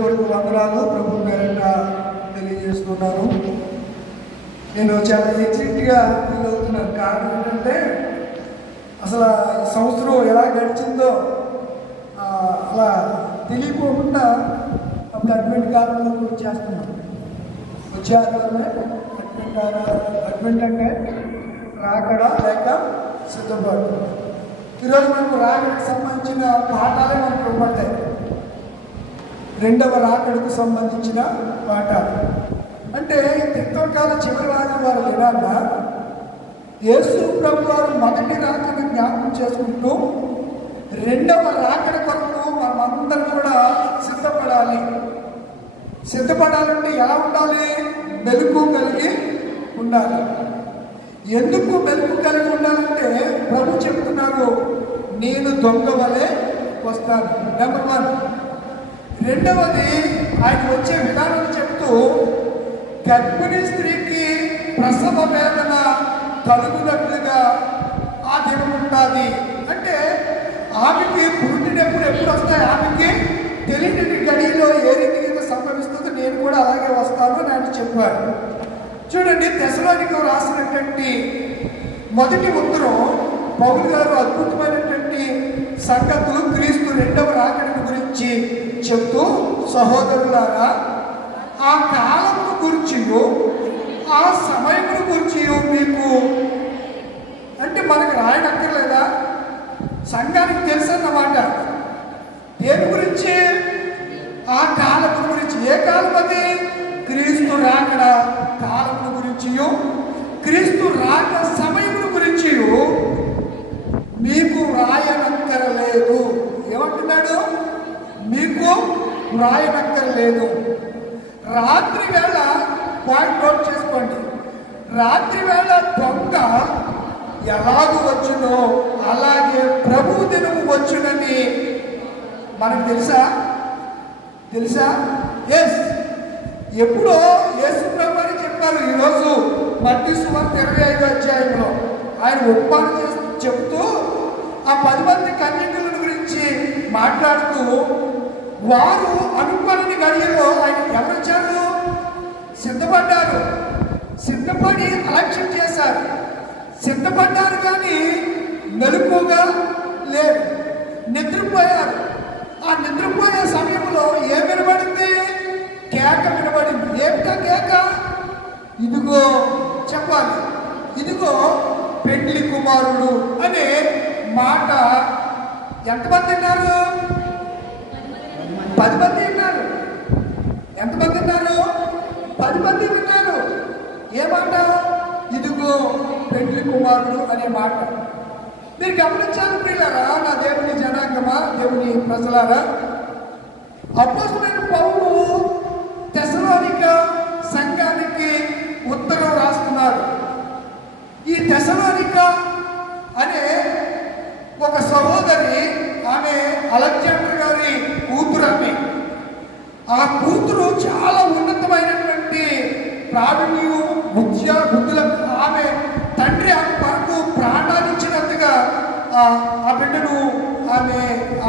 కొరకు వందనాలు ప్రభు పేరిట తెలియజేస్తున్నాను. నేను చాలా ఎగ్జైట్గా ఫీల్ అవుతున్నాను. కారణం ఏంటంటే అసలు ఈ సంవత్సరం ఎలా గడిచిందో అలా తెలియకోకుండా అడ్వెంట్ కాలంలోకి వచ్చేస్తున్నాను. వచ్చే ఆధారమే అడ్వెంట్ అంటే రాకడా లేక సిద్ధపాటు. ఈరోజు మనకు రాకడికి సంబంధించిన పాఠాలే మనకు ఇవ్వబడ్డాయి. రెండవ రాకడకు సంబంధించిన పాఠాలు అంటే క్రితంకాల చివరి వారు వినాల యేసు ప్రభు వారు మొదటి రాకను జ్ఞాపకం చేసుకుంటూ రెండవ రాకడ కొరకు మనమందరం కూడా సిద్ధపడాలంటే ఎలా ఉండాలి? మెలకు కలిగి ఉండాలి. ఎందుకు మెలకు కలిగి ఉండాలంటే ప్రభు చెప్తున్నారు, నేను దొంగ వలె వస్తాను. నెంబర్ 1. రెండవది, ఆయన వచ్చే విధానం చెప్తూ గర్భిణీ స్త్రీకి ప్రసవ వేదన కలుగునట్లుగా ఆ దినం ఉంటుంది. అంటే ఆమెకి పుట్టినప్పుడు ఎప్పుడు వస్తాయి ఆమెకి తెలియని గడిలో ఏ రీతిగా సంభవిస్తుందో నేను కూడా అలాగే వస్తాను అని ఆయన చెప్పారు. చూడండి, తెసలోనికైకి రాసినటువంటి మొదటి ఉత్తరం పౌలు గారు అద్భుతమైనటువంటి సంగతులు క్రీస్తు రెండవ రాకడ గురించి చెప్తూ, సహోదరులారా, ఆ కాలమును గురించి ఆ సమయమును గురించి మీకు అంటే మనకు రాయనక్కర్లేదా? సంఘానికి తెలుసన్నమాట. దేని గురించి? ఆ కాలము గురించి. ఏ కాలం అది? క్రీస్తు రాకడ కాలమును గురించి, క్రీస్తు రాక సమయమును గురించి మీకు రాయనక్కరలేదు. ఏమంటున్నాడు? మీకు రాయనక్కర్లేదు. రాత్రి వేళ పాయింట్ నోట్ చేసుకోండి. రాత్రి వేళ దొంగ ఎలాగూ వచ్చునో అలాగే ప్రభు దినము వచ్చునని మనకు తెలుసా? ఎస్. ఎప్పుడో యేసు ప్రభు అని చెప్పారు. ఈరోజు మత్తయి సువార్త 25వ అధ్యాయంలో ఆయన ఉపమానం చెప్తూ ఆ 10 మంది కన్యకల గురించి మాట్లాడుతూ, వారు అనుకోని గడియలో ఆయన ఎవరొచ్చారు? సిద్ధపడి అలక్ష్యం చేశారు. సిద్ధపడ్డారు కానీ మెలకుగా లేరు, నిద్రపోయారు. ఆ నిద్రపోయే సమయంలో ఏం వినబడింది? కేక వినబడింది. ఏమిటా కేక? ఇదిగో చెప్పాలి, ఇదిగో పెండ్లి కుమారుడు అనే మాట. ఎంతమంది విన్నారు? 10 మంది విన్నారు. ఎంతమంది విన్నారు? 10 మంది విన్నారు. ఏ మాట? ఇదిగో పెండ్లి కుమారుడు అనే మాట. మీరు గమనించాలి ప్రియులారా, నా దేవుని జనాంగమా, దేవుని ప్రజలారా, అపోస్తలుడైన పౌలు తెసలోనిక సంఘానికి ఉత్తరం రాస్తున్నారు. ఈ తెసలోనిక అనే ఒక సహోదరి, ఆమె అలెగ్జాండర్ గారి కూతురని. ఆ కూతురు చాలా ఉన్నతమైనటువంటి ప్రావీణ్యం, బుద్ధులకు ఆమె తండ్రి ఆమె వరకు ప్రాణాన్ని ఇచ్చినందుగా ఆ బిడ్డను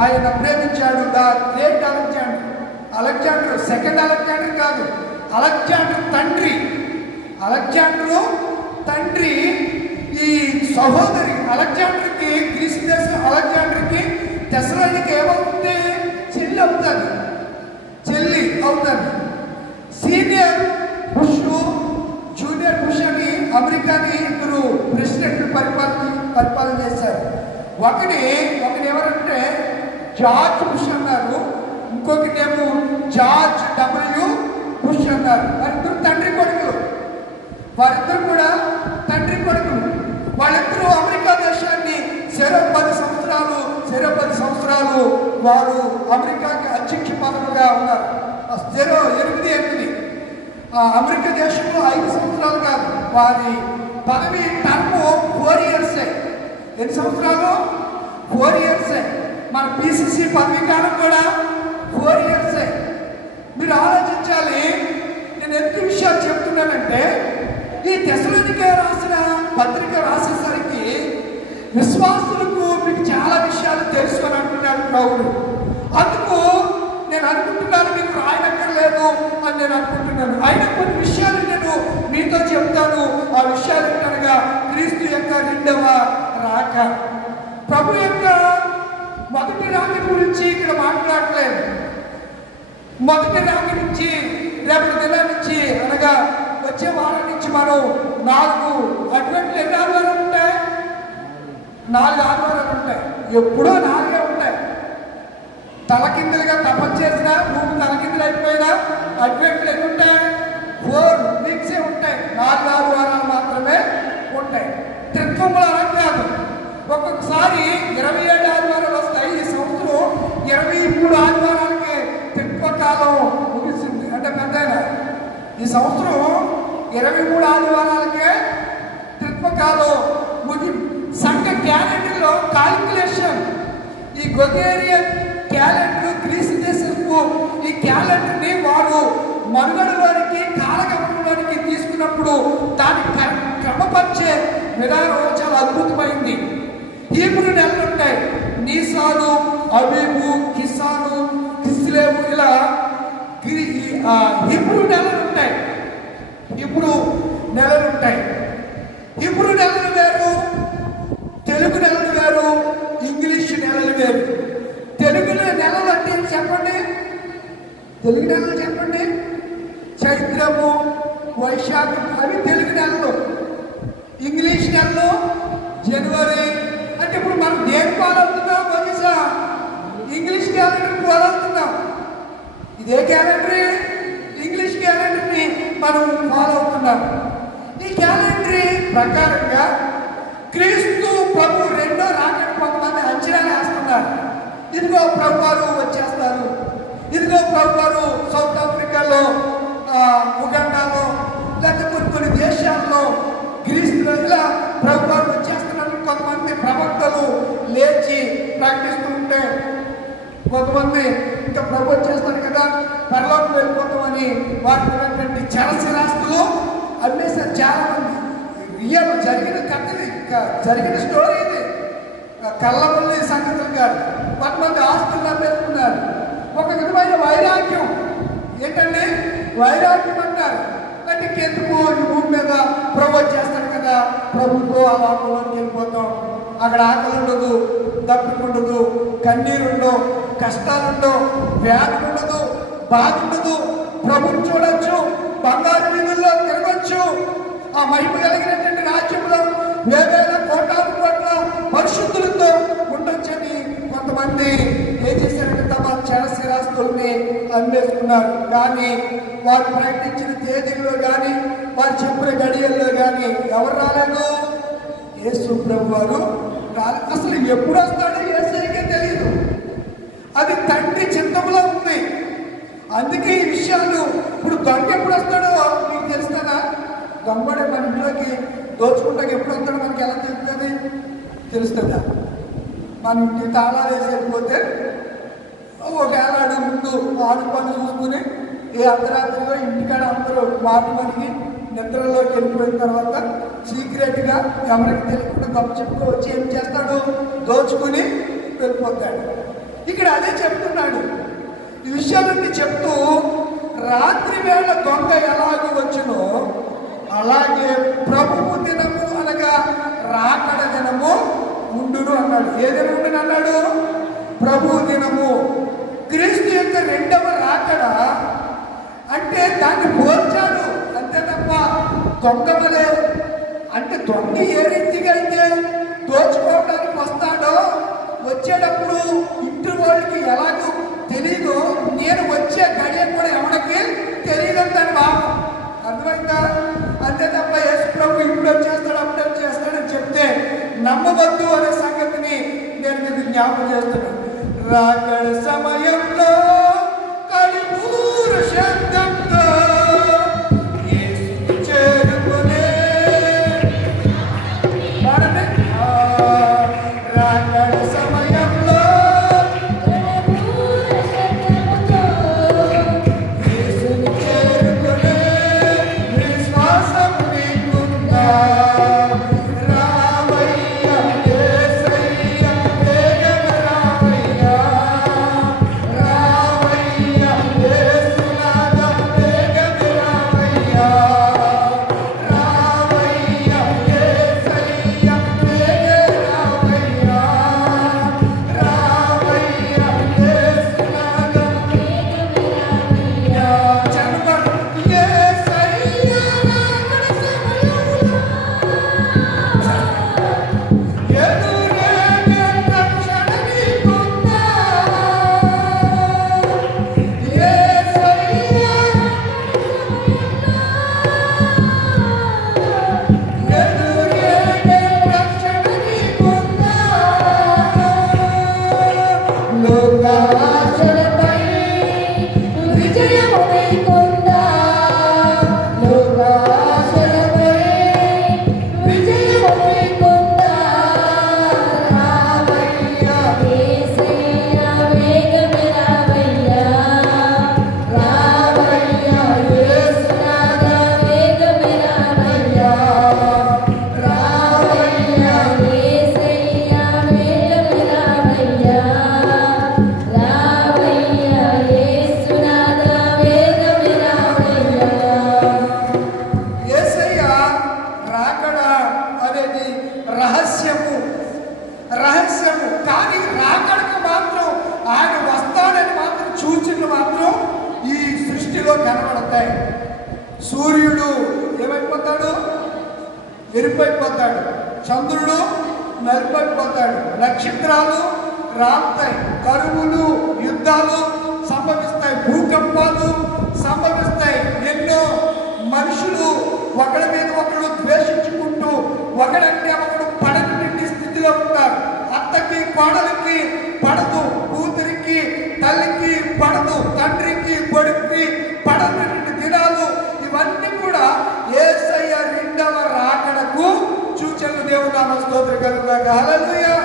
ఆయన ప్రేమించాడు. The great Alexander second Alexander కాదు, అలెగ్జాండర్ తండ్రి ఈ సహోదరి అలెగ్జాండర్కి, గ్రీసు దేశం అలెగ్జాండర్కి తెసలోనిక ఏమవుతుంది? చెల్లి అవుతుంది. సీనియర్ బుష్, జూనియర్ బుష్ అని అమెరికాని 2 ప్రెసిడెంట్లు పరిపాలన చేశారు. ఒకటి ఎవరంటే జార్జ్ బుష్ అన్నారు, ఇంకొకటేమో జార్జ్ W. బుష్ అన్నారు. వారిద్దరు కూడా తండ్రి కొడుకులు. వాళ్ళిద్దరూ అమెరికా దేశాన్ని చెరో 10 సంవత్సరాలు వారు అమెరికాకి అధ్యక్ష పదవిగా ఉన్నారు. చెరో 8 అమెరికా దేశంలో 5 సంవత్సరాలు కాదు, వారి పదవి టర్మ్ 4 years. ఎన్ని సంవత్సరాలు? 4 years. మన PCC పదవి కాలం కూడా 4 years. మీరు ఆలోచించాలి. నేను ఎందుకు విషయాలు చెప్తున్నానంటే, ఈ తెసలోనిక రాసిన పత్రిక రాసేసరికి విశ్వాసులకు మీకు చాలా విషయాలు తెలుసు అని అంటున్నాడు పౌలు. అందుకు నేను అనుకుంటున్నాను, మీకు రాయన అనుకుంటున్నాను. అయినా కొన్ని విషయాలు నేను మీతో చెప్తాను. ఆ విషయాలు ఏంటనగా క్రీస్తు యొక్క రెండవ రాక. ప్రభు యొక్క మొదటి రాక గురించి ఇక్కడ మాట్లాడలేదు. మొదటి రాక నుంచి రేపటి దినం నుంచి అనగా వచ్చే వారం నుంచి మనం 4 అడ్వెంట్లు ఎన్ని ఆదివారాలు ఉంటాయి? 4 ఆదివారాలు ఉంటాయి. ఎప్పుడో 4 ఉంటాయి. తలకిందులుగా తపస్సు చేసినా భూమి తలకిందులు అయిపోయినా అడ్వెంట్లు ఎన్ని ఉంటాయి? 4 వీక్సే ఉంటాయి. 4 ఆదివారాలు మాత్రమే ఉంటాయి. త్రిత్వంలో అలా కాదు. ఒక్కొక్కసారి 27 ఆదివారాలు వస్తాయి. ఈ సంవత్సరం 23 ఆదివారాలకి త్రిత్వకాలం ముగిసింది. అంటే పెద్దయినా ఈ సంవత్సరం 23 ఆదివారాలకే త్రిత్వకాలం ముగింది. సంఘ క్యాలెండర్లో కాలిక్యులేషన్, ఈ గొగేరియన్ క్యాలెండర్ గ్రీసు దేశపు ఈ క్యాలెండర్ని వారు మనుగడలోనికి కాలగమనంలోనికి తీసుకున్నప్పుడు దాన్ని క్రమపరిచే విధానం చాలా అద్భుతమైంది. హీబ్రూ నెలలు ఉంటాయి. నీసాను, అబీబు, కిసాను, కిస్లేవు, ఇలా హీబ్రూ నెలలు ఉంటాయి. హీబ్రూ నెలలు ఉంటాయి. హీబ్రూ నెలలు వేరు, తెలుగు నెలలు వేరు, ఇంగ్లీష్ నెలలు వేరు. తెలుగు నెలలు అంటే చెప్పండి, తెలుగు నెలలు చెప్పండి. చైత్రము, వైశాఖం అవి తెలుగు నెలలు. ఇంగ్లీష్ నెలలు జనవరి. అంటే ఇప్పుడు మనం దేని ఫాలో అవుతున్నాం? బహుశా ఇంగ్లీష్ క్యాలెండర్ ఫాలో అవుతున్నాం. ఇదే క్యాలెండర్, ఇంగ్లీష్ క్యాలెండర్ని మనం ఫాలో అవుతున్నాం. ఈ క్యాలెండర్ ప్రకారంగా క్రీస్తు ప్రభు రెండో రాకడ కొంతమంది అంచనాలు వేస్తున్నారు. ఇదిగో ప్రభు వారు వచ్చేస్తారు, ఇదిగో ప్రభు వారు సౌత్ ఆఫ్రికాలో, ఉగాండాలో, లేకపోతే కొన్ని దేశాల్లో, గ్రీసులో ఇలా ప్రభు వారు వచ్చేస్తున్నారు. కొంతమంది ప్రవక్తలు లేచి ప్రకటిస్తూ ఉంటే, కొంతమంది ఇంకా ప్రభు వచ్చేస్తారు కదా పరలోకం వెళ్ళిపోతామని వాటికి చరస్థిరాస్తులు అమ్మేశారు. చాలా మంది రియల్ జరిగిన కథది, జరిగిన స్టోరీ ఇది, కళ్ళమల్లి సంగతులు కాదు. కొంతమంది ఆస్తులు అమ్మేసుకున్నారు. ఒక విధమైన వైరాగ్యం. ఏంటంటే వైరాగ్యం అంటారు. అంటే ఎందుకు ఈ భూమి మీద ప్రభు వచ్చేస్తాడు కదా, ప్రభుత్వం ఆ లోకంలోకి వెళ్ళిపోతాం. అక్కడ ఆకలి ఉండదు, దప్పిక ఉండదు, కన్నీరు ఉండవు, కష్టాలుండవు, వ్యాధి ఉండదు, బాధ ఉండదు. ప్రభుని చూడొచ్చు, బంగారు వీధుల్లో తిరగచ్చు, ఆ మహిమ కలిగినటువంటి రాజ్యంలో వేవేల కోటాను కోట్ల పరిశుద్ధులతో ఉండొచ్చని కొంతమంది ఏం చేశారంటే తమ చరస్థిరాస్తుల్ని అమ్మేసుకున్నారు. కానీ వారు ప్రకటించిన తేదీల్లో కానీ వారు చెప్పిన గడియల్లో కానీ ఎవరు రాలేదు? యేసు ప్రభు వారు రాలేదు. అసలు ఎప్పుడు వస్తాడో యేసుకే తెలియదు. అది తండ్రి చిత్తంలో ఉంది. అందుకే ఈ విషయాలు ఇప్పుడు దొంగ ఎప్పుడు వస్తాడో మీకు తెలుస్తుందా? దొంగడే మన ఇంట్లోకి దోచుకుంటాక ఎప్పుడు వస్తాడో మనకి ఎలా తెలుస్తుంది? తెలుస్తుందా? మన ఇంటికి తాళాలు వేసి వెళ్ళిపోతే ఒక ఏడాది ముందు ఆడు పని చూసుకుని ఏ అర్ధరాత్రిలో ఇంటికాడ అందరూ వాటి మనకి నిద్రలోకి వెళ్ళిపోయిన తర్వాత సీక్రెట్గా ఎవరికి తెలియకుండా గొప్ప చెప్పుకోవచ్చి ఏం చేస్తాడు? దోచుకుని వెళ్ళిపోతాడు. ఇక్కడ అదే చెప్తున్నాడు. ఈ విషయాలన్నీ చెప్తూ రాత్రి వేళ దొంగ ఎలాగూ వచ్చినో అలాగే ప్రభువు దినము అనగా రాకడ దినము ఉండును అన్నాడు. ఏ దినం ఉండును అన్నాడు? ప్రభువు దినము. క్రీస్తు యొక్క రెండవ రాకడ అంటే దాన్ని పోల్చాడు అంతే తప్ప దొంగ వలె. అంటే దొంగ ఏ రీతిగా అయితే దోచుకోవడానికి వస్తాడో వచ్చేటప్పుడు ఇంటి వాళ్ళకి ఎలాగో తెలీదు, నేను వచ్చే గడియ కూడా ఎవరికి తెలియదు దాని భావం. అర్థమైందా? అంతే తప్ప యేసు ప్రభు ఇప్పుడు వచ్చేస్తాడు అప్పుడు వచ్చేస్తాడని చెప్తే నమ్మవద్దు అనే సంగతిని నేను మీకు జ్ఞాపకం చేస్తున్నాను. రాకడ సమయంలో కడిపూరు శబ్దంతో యేసుని చేరుకునే రాకడ సమయంలో యేసుని చేరుకునే విశ్వాసం నీకుందా? రామయ్య యేసయ్య వేగన రామయ్య, రామయ్య కనబడతాయి. సూర్యుడు ఏమైపోతాడు? ఎరుపైపోతాడు. చంద్రుడు నలుపైపోతాడు. నక్షత్రాలు రాలుతాయి. కరువులు, యుద్ధాలు సంభవిస్తాయి. భూకంపాలు సంభవిస్తాయి. ఎన్నో మనుషులు ఒకరి మీద ఒకరు ద్వేషించుకుంటూ ఒకడంటే ఒకడు పడని స్థితిలో ఉంటారు. అత్తకి కోడలికి పడదు, కూతురికి తల్లికి పడదు, తండ్రికి కొడుక్కి పడనటువంటి దినాలు ఇవన్నీ కూడా యేసయ్య రెండవ రాకడకు సూచనలు. దేవుడు నామ స్తోత్రం కలుగుగాక. హల్లెలూయా.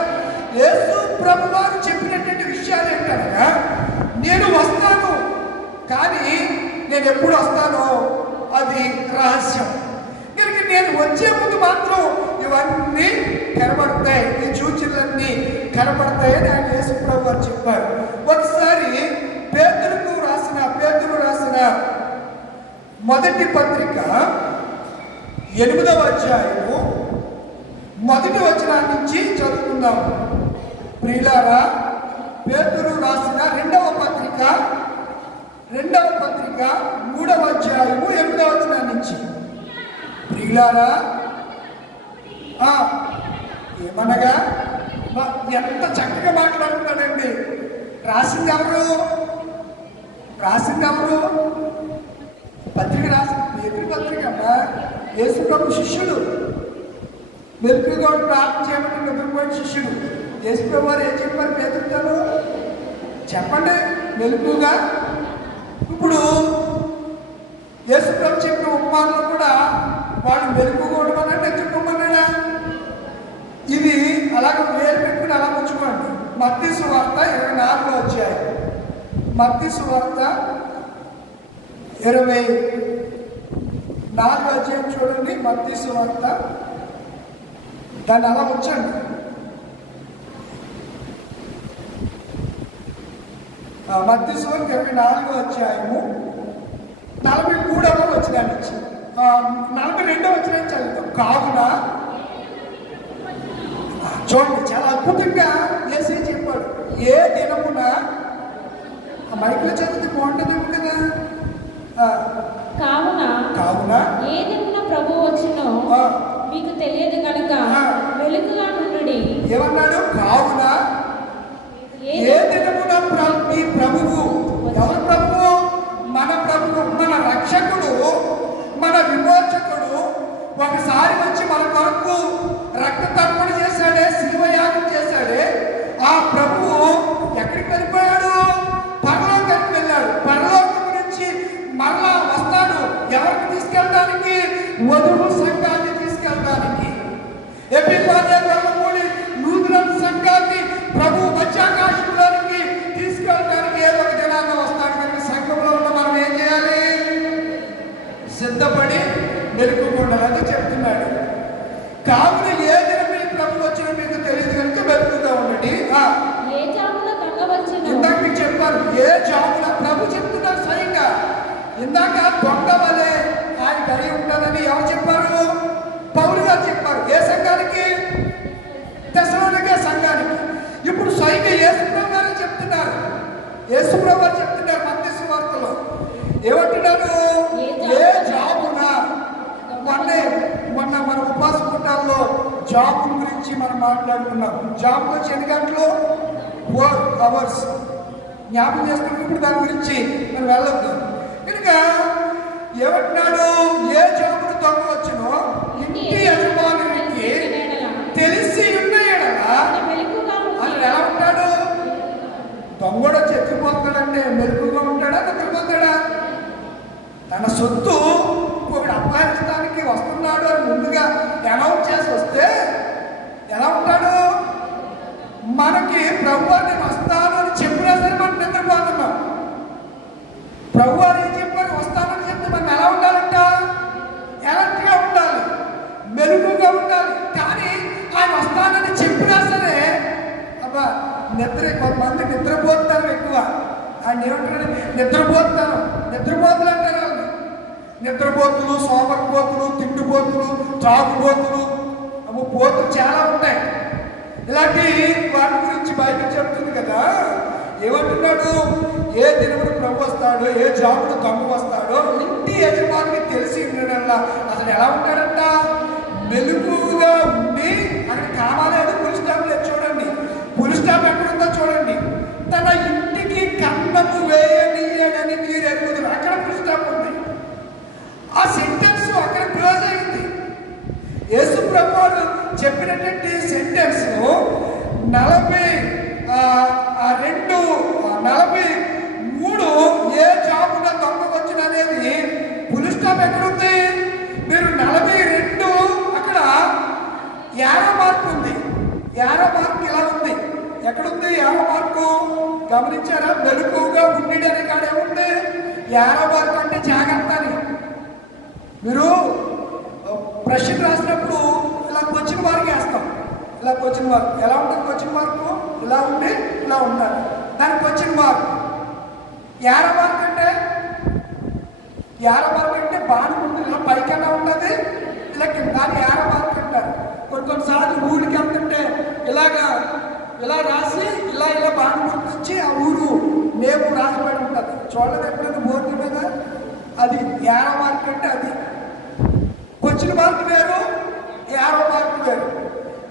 యేసు ప్రభువారు చెప్పినటువంటి విషయాలు ఏంటనగా, నేను వస్తాను, కానీ నేను ఎప్పుడు వస్తానో అది రహస్యం. కనుక నేను వచ్చే ముందు మాత్రం ఇవన్నీ కనబడతాయి, ఈ సూచనలన్నీ కనబడతాయని ఆయన యేసు ప్రభు వారు చెప్పారు. ఒకసారి పేతురు రాసిన మొదటి పత్రిక 8వ అధ్యాయము 1వ వచనం నుంచి చదువుకుందాం. ప్రియులారా, పేతురు రాసిన రెండవ పత్రిక 3వ అధ్యాయము 8వ వచనం నుంచి. ప్రియులారా, ఏమనగా ఎంత చక్కగా మాట్లాడుతున్నాడండి. రాసింది ఎవరు? పత్రిక రాసింది పేతురు పత్రిక అమ్మా. యేసు ప్రభు శిష్యుడు. మెలుకుగా ప్రార్థన చేయమంటే నిద్రపోయిన శిష్యుడు. యేసు ప్రభు వారు ఏం చెప్పారు పేతురుతో? చెప్పండి మెలుకుగా. ఇప్పుడు యేసు ప్రభు చెప్పిన ఉపమానంలో కూడా వాడు మెలుకుగా ఉండమన్నాడు, చెప్పమన్నాడా? ఇది అలాగే వేరు పెట్టుకుని అలా ఉంచుకోండి. మత్తయి సువార్త 24వ అధ్యాయం. మత్తయి సువార్త 24వ అధ్యాయం చూడండి. మత్తయి సువార్త దాన్ని అలా ఉంచండి. మత్తయి సువార్త 24వ అధ్యాయము 43వ వచనం నుంచి 42వ వచనం చదువుతాం. కావున చూడండి, చాలా అద్భుతంగా యేసే చెప్పాడు. ఏ దినమున మైకులో చదివితే బాగుంటుందేమో కదా. కావున ఏ దినమున ప్రభు వచ్చునో మీకు తెలియదు కనుక వెలుగుగా నుండి. ఏమన్నాడు? కావున ఏ దినమున మీ ప్రభువు, ఎవరు ప్రభువు? మన ప్రభువు, మన రక్షకుడు, మన విమోచకుడు ఒకసారి వచ్చి మన కొరకు రక్త తర్పణ చేశాడే, శిలువ యాగం చేశాడే. ఆ ప్రభువు ఎక్కడికి వెళ్ళిపోయాడు? పరలోకానికి వెళ్ళాడు. పరలోకం నుంచి మరలా వస్తాడు. ఎవరికి తీసుకెళ్ళడానికి? వధువు సంఘాన్ని తీసుకెళ్ళడానికి. లూథరన్ సంఘాన్ని ప్రభు మధ్యాకాశంలోనికి తీసుకెళ్ళడానికి ఏదో ఒక దినాన్ని వస్తాడు. కనుక సంఘంలో ఉన్న మనం ఏం చేయాలి? సిద్ధపడి మెలుకుకుండాలని చెప్తున్నాడు. కావున ఏ దినం మీ ప్రభు వచ్చిన మీకు తెలియదు కనుక మెలుకుగా ఉండండి. ఇందాక మీకు చెప్పారు, ఏ జామున ప్రభు చెప్తున్నారు స్వయంగా. ఇందాక దొంగ వలె ఆయన గడి ఉంటానని ఎవరు చెప్పారు? పౌలు గారు చెప్పారు. ఏ సంఘానికి? తెస్సలోనికే సంఘానికి. ఇప్పుడు స్వయంగా యేసుప్రభు గారు చెప్తున్నారు. యేసుప్రభు గారు చెప్తున్నారు మత్తయి సువార్తలో. ఏమంటున్నారు? ఏ జామున. మొన్న మన ఉపాస కూటాల్లో జాబ్ గురించి మనం మాట్లాడుకున్నాం. జాబ్ వచ్చి ఎన్ని గంటలు? 4 hours జ్ఞాపకం చేసుకున్నప్పుడు దాని గురించి మనం వెళ్ళొద్దు. కనుక ఏమంటున్నాడు? ఏ జాబును దొంగ వచ్చునో ఇంటి యజమానునికి తెలిసి ఉన్న ఎడల అసలు ఎలా ఉంటాడు? దొంగడు చెత్తిపోతాడంటే మెలుకుగా ఉంటాడా, నిద్రపోతాడా? తన సొత్తు ఒకటి అప్లాయించడానికి వస్తున్నాడు అని ముందుగా అనౌన్స్ చేసి వస్తే ఎలా ఉంటాడు? మనకి ప్రభువారు నేను వస్తాను అని చెప్పినా సరే మనం నిద్రపోతున్నాం. ప్రభువారు ఏం చెప్పారు? వస్తానని చెప్తే మనం ఎలా ఉండాలంట? ఎలర్ట్గా ఉండాలి, మెలుగుగా ఉండాలి. కానీ ఆయన వస్తానని చెప్పినా సరే అబ్బా కొంతమంది నిద్రపోతారు ఎక్కువ. ఆయన ఏమంటారు? నిద్రపోతులు అంటారు. వాళ్ళు నిద్రపోతులు, సోమరిపోతులు, తిండిపోతులు, త్రాగుపోతులు, పోతులు చాలా ఉంటాయి. ఇలాంటి వాటి గురించి బయట చెప్తుంది కదా. ఏమంటున్నాడు? ఏ దినముడు ప్రభు వస్తాడో, ఏ జాబుడు దొంగ వస్తాడో ఇంటి యజమానికి తెలిసి ఉండడంలా అసలు ఎలా ఉంటాడంట? మెలుగుగా ఉండి, అక్కడ కామాలేదు, పులి స్టాప్ లేదు చూడండి, పులి స్టాప్ ఎక్కడుందో చూడండి. తన ఇంటికి కన్నము వేయనీయడని మీరు ఎరుగుదురు, అక్కడ పులి స్టాప్ ఉంది. ఆ సెంటెన్స్ అక్కడ క్లోజ్ అయింది. యేసు ప్రభువు చెప్పినటువంటి సెంటెన్స్ 43 ఏ జాబున దొంగ వచ్చిన అనేది పులి స్టాప్ ఎక్కడుంది? మీరు 42 అక్కడ యారో మార్క్ ఉంది. యారో మార్క్ ఇలా ఉంది. ఎక్కడుంది యారో మార్కు? గమనించారా? మెలకువగా ఉండేది కాడ ఏముంది? యారో మార్క్ అంటే జాగ్రత్త అని. మీరు ప్రశ్న రాసినప్పుడు ఇలా క్వశ్చన్ మార్క్ వేస్తాం. ఇలా క్వశ్చన్ మార్క్ ఎలా ఉంటుంది? క్వశ్చన్ మార్కు ఇలా ఉండి ఇలా ఉండాలి, దాని క్వశ్చన్ మార్క్. యారో మార్క్ అంటే బాణం ఇలా పైకన్నా ఉంటుంది, ఇలా దాన్ని యారో మార్క్ అంటారు. కొన్నిసార్లు ఊరికి వెళ్తుంటే ఇలా రాసి ఇలా బాణం గుర్తించి ఆ ఊరు మేము రాసిపడి ఉంటుంది. చూడలేదు ఎప్పుడైనా బోర్డు మీద? అది యారో మార్క్ అంటే అది. క్వశ్చన్ మార్క్ వేరు, యారో మార్క్ వేరు.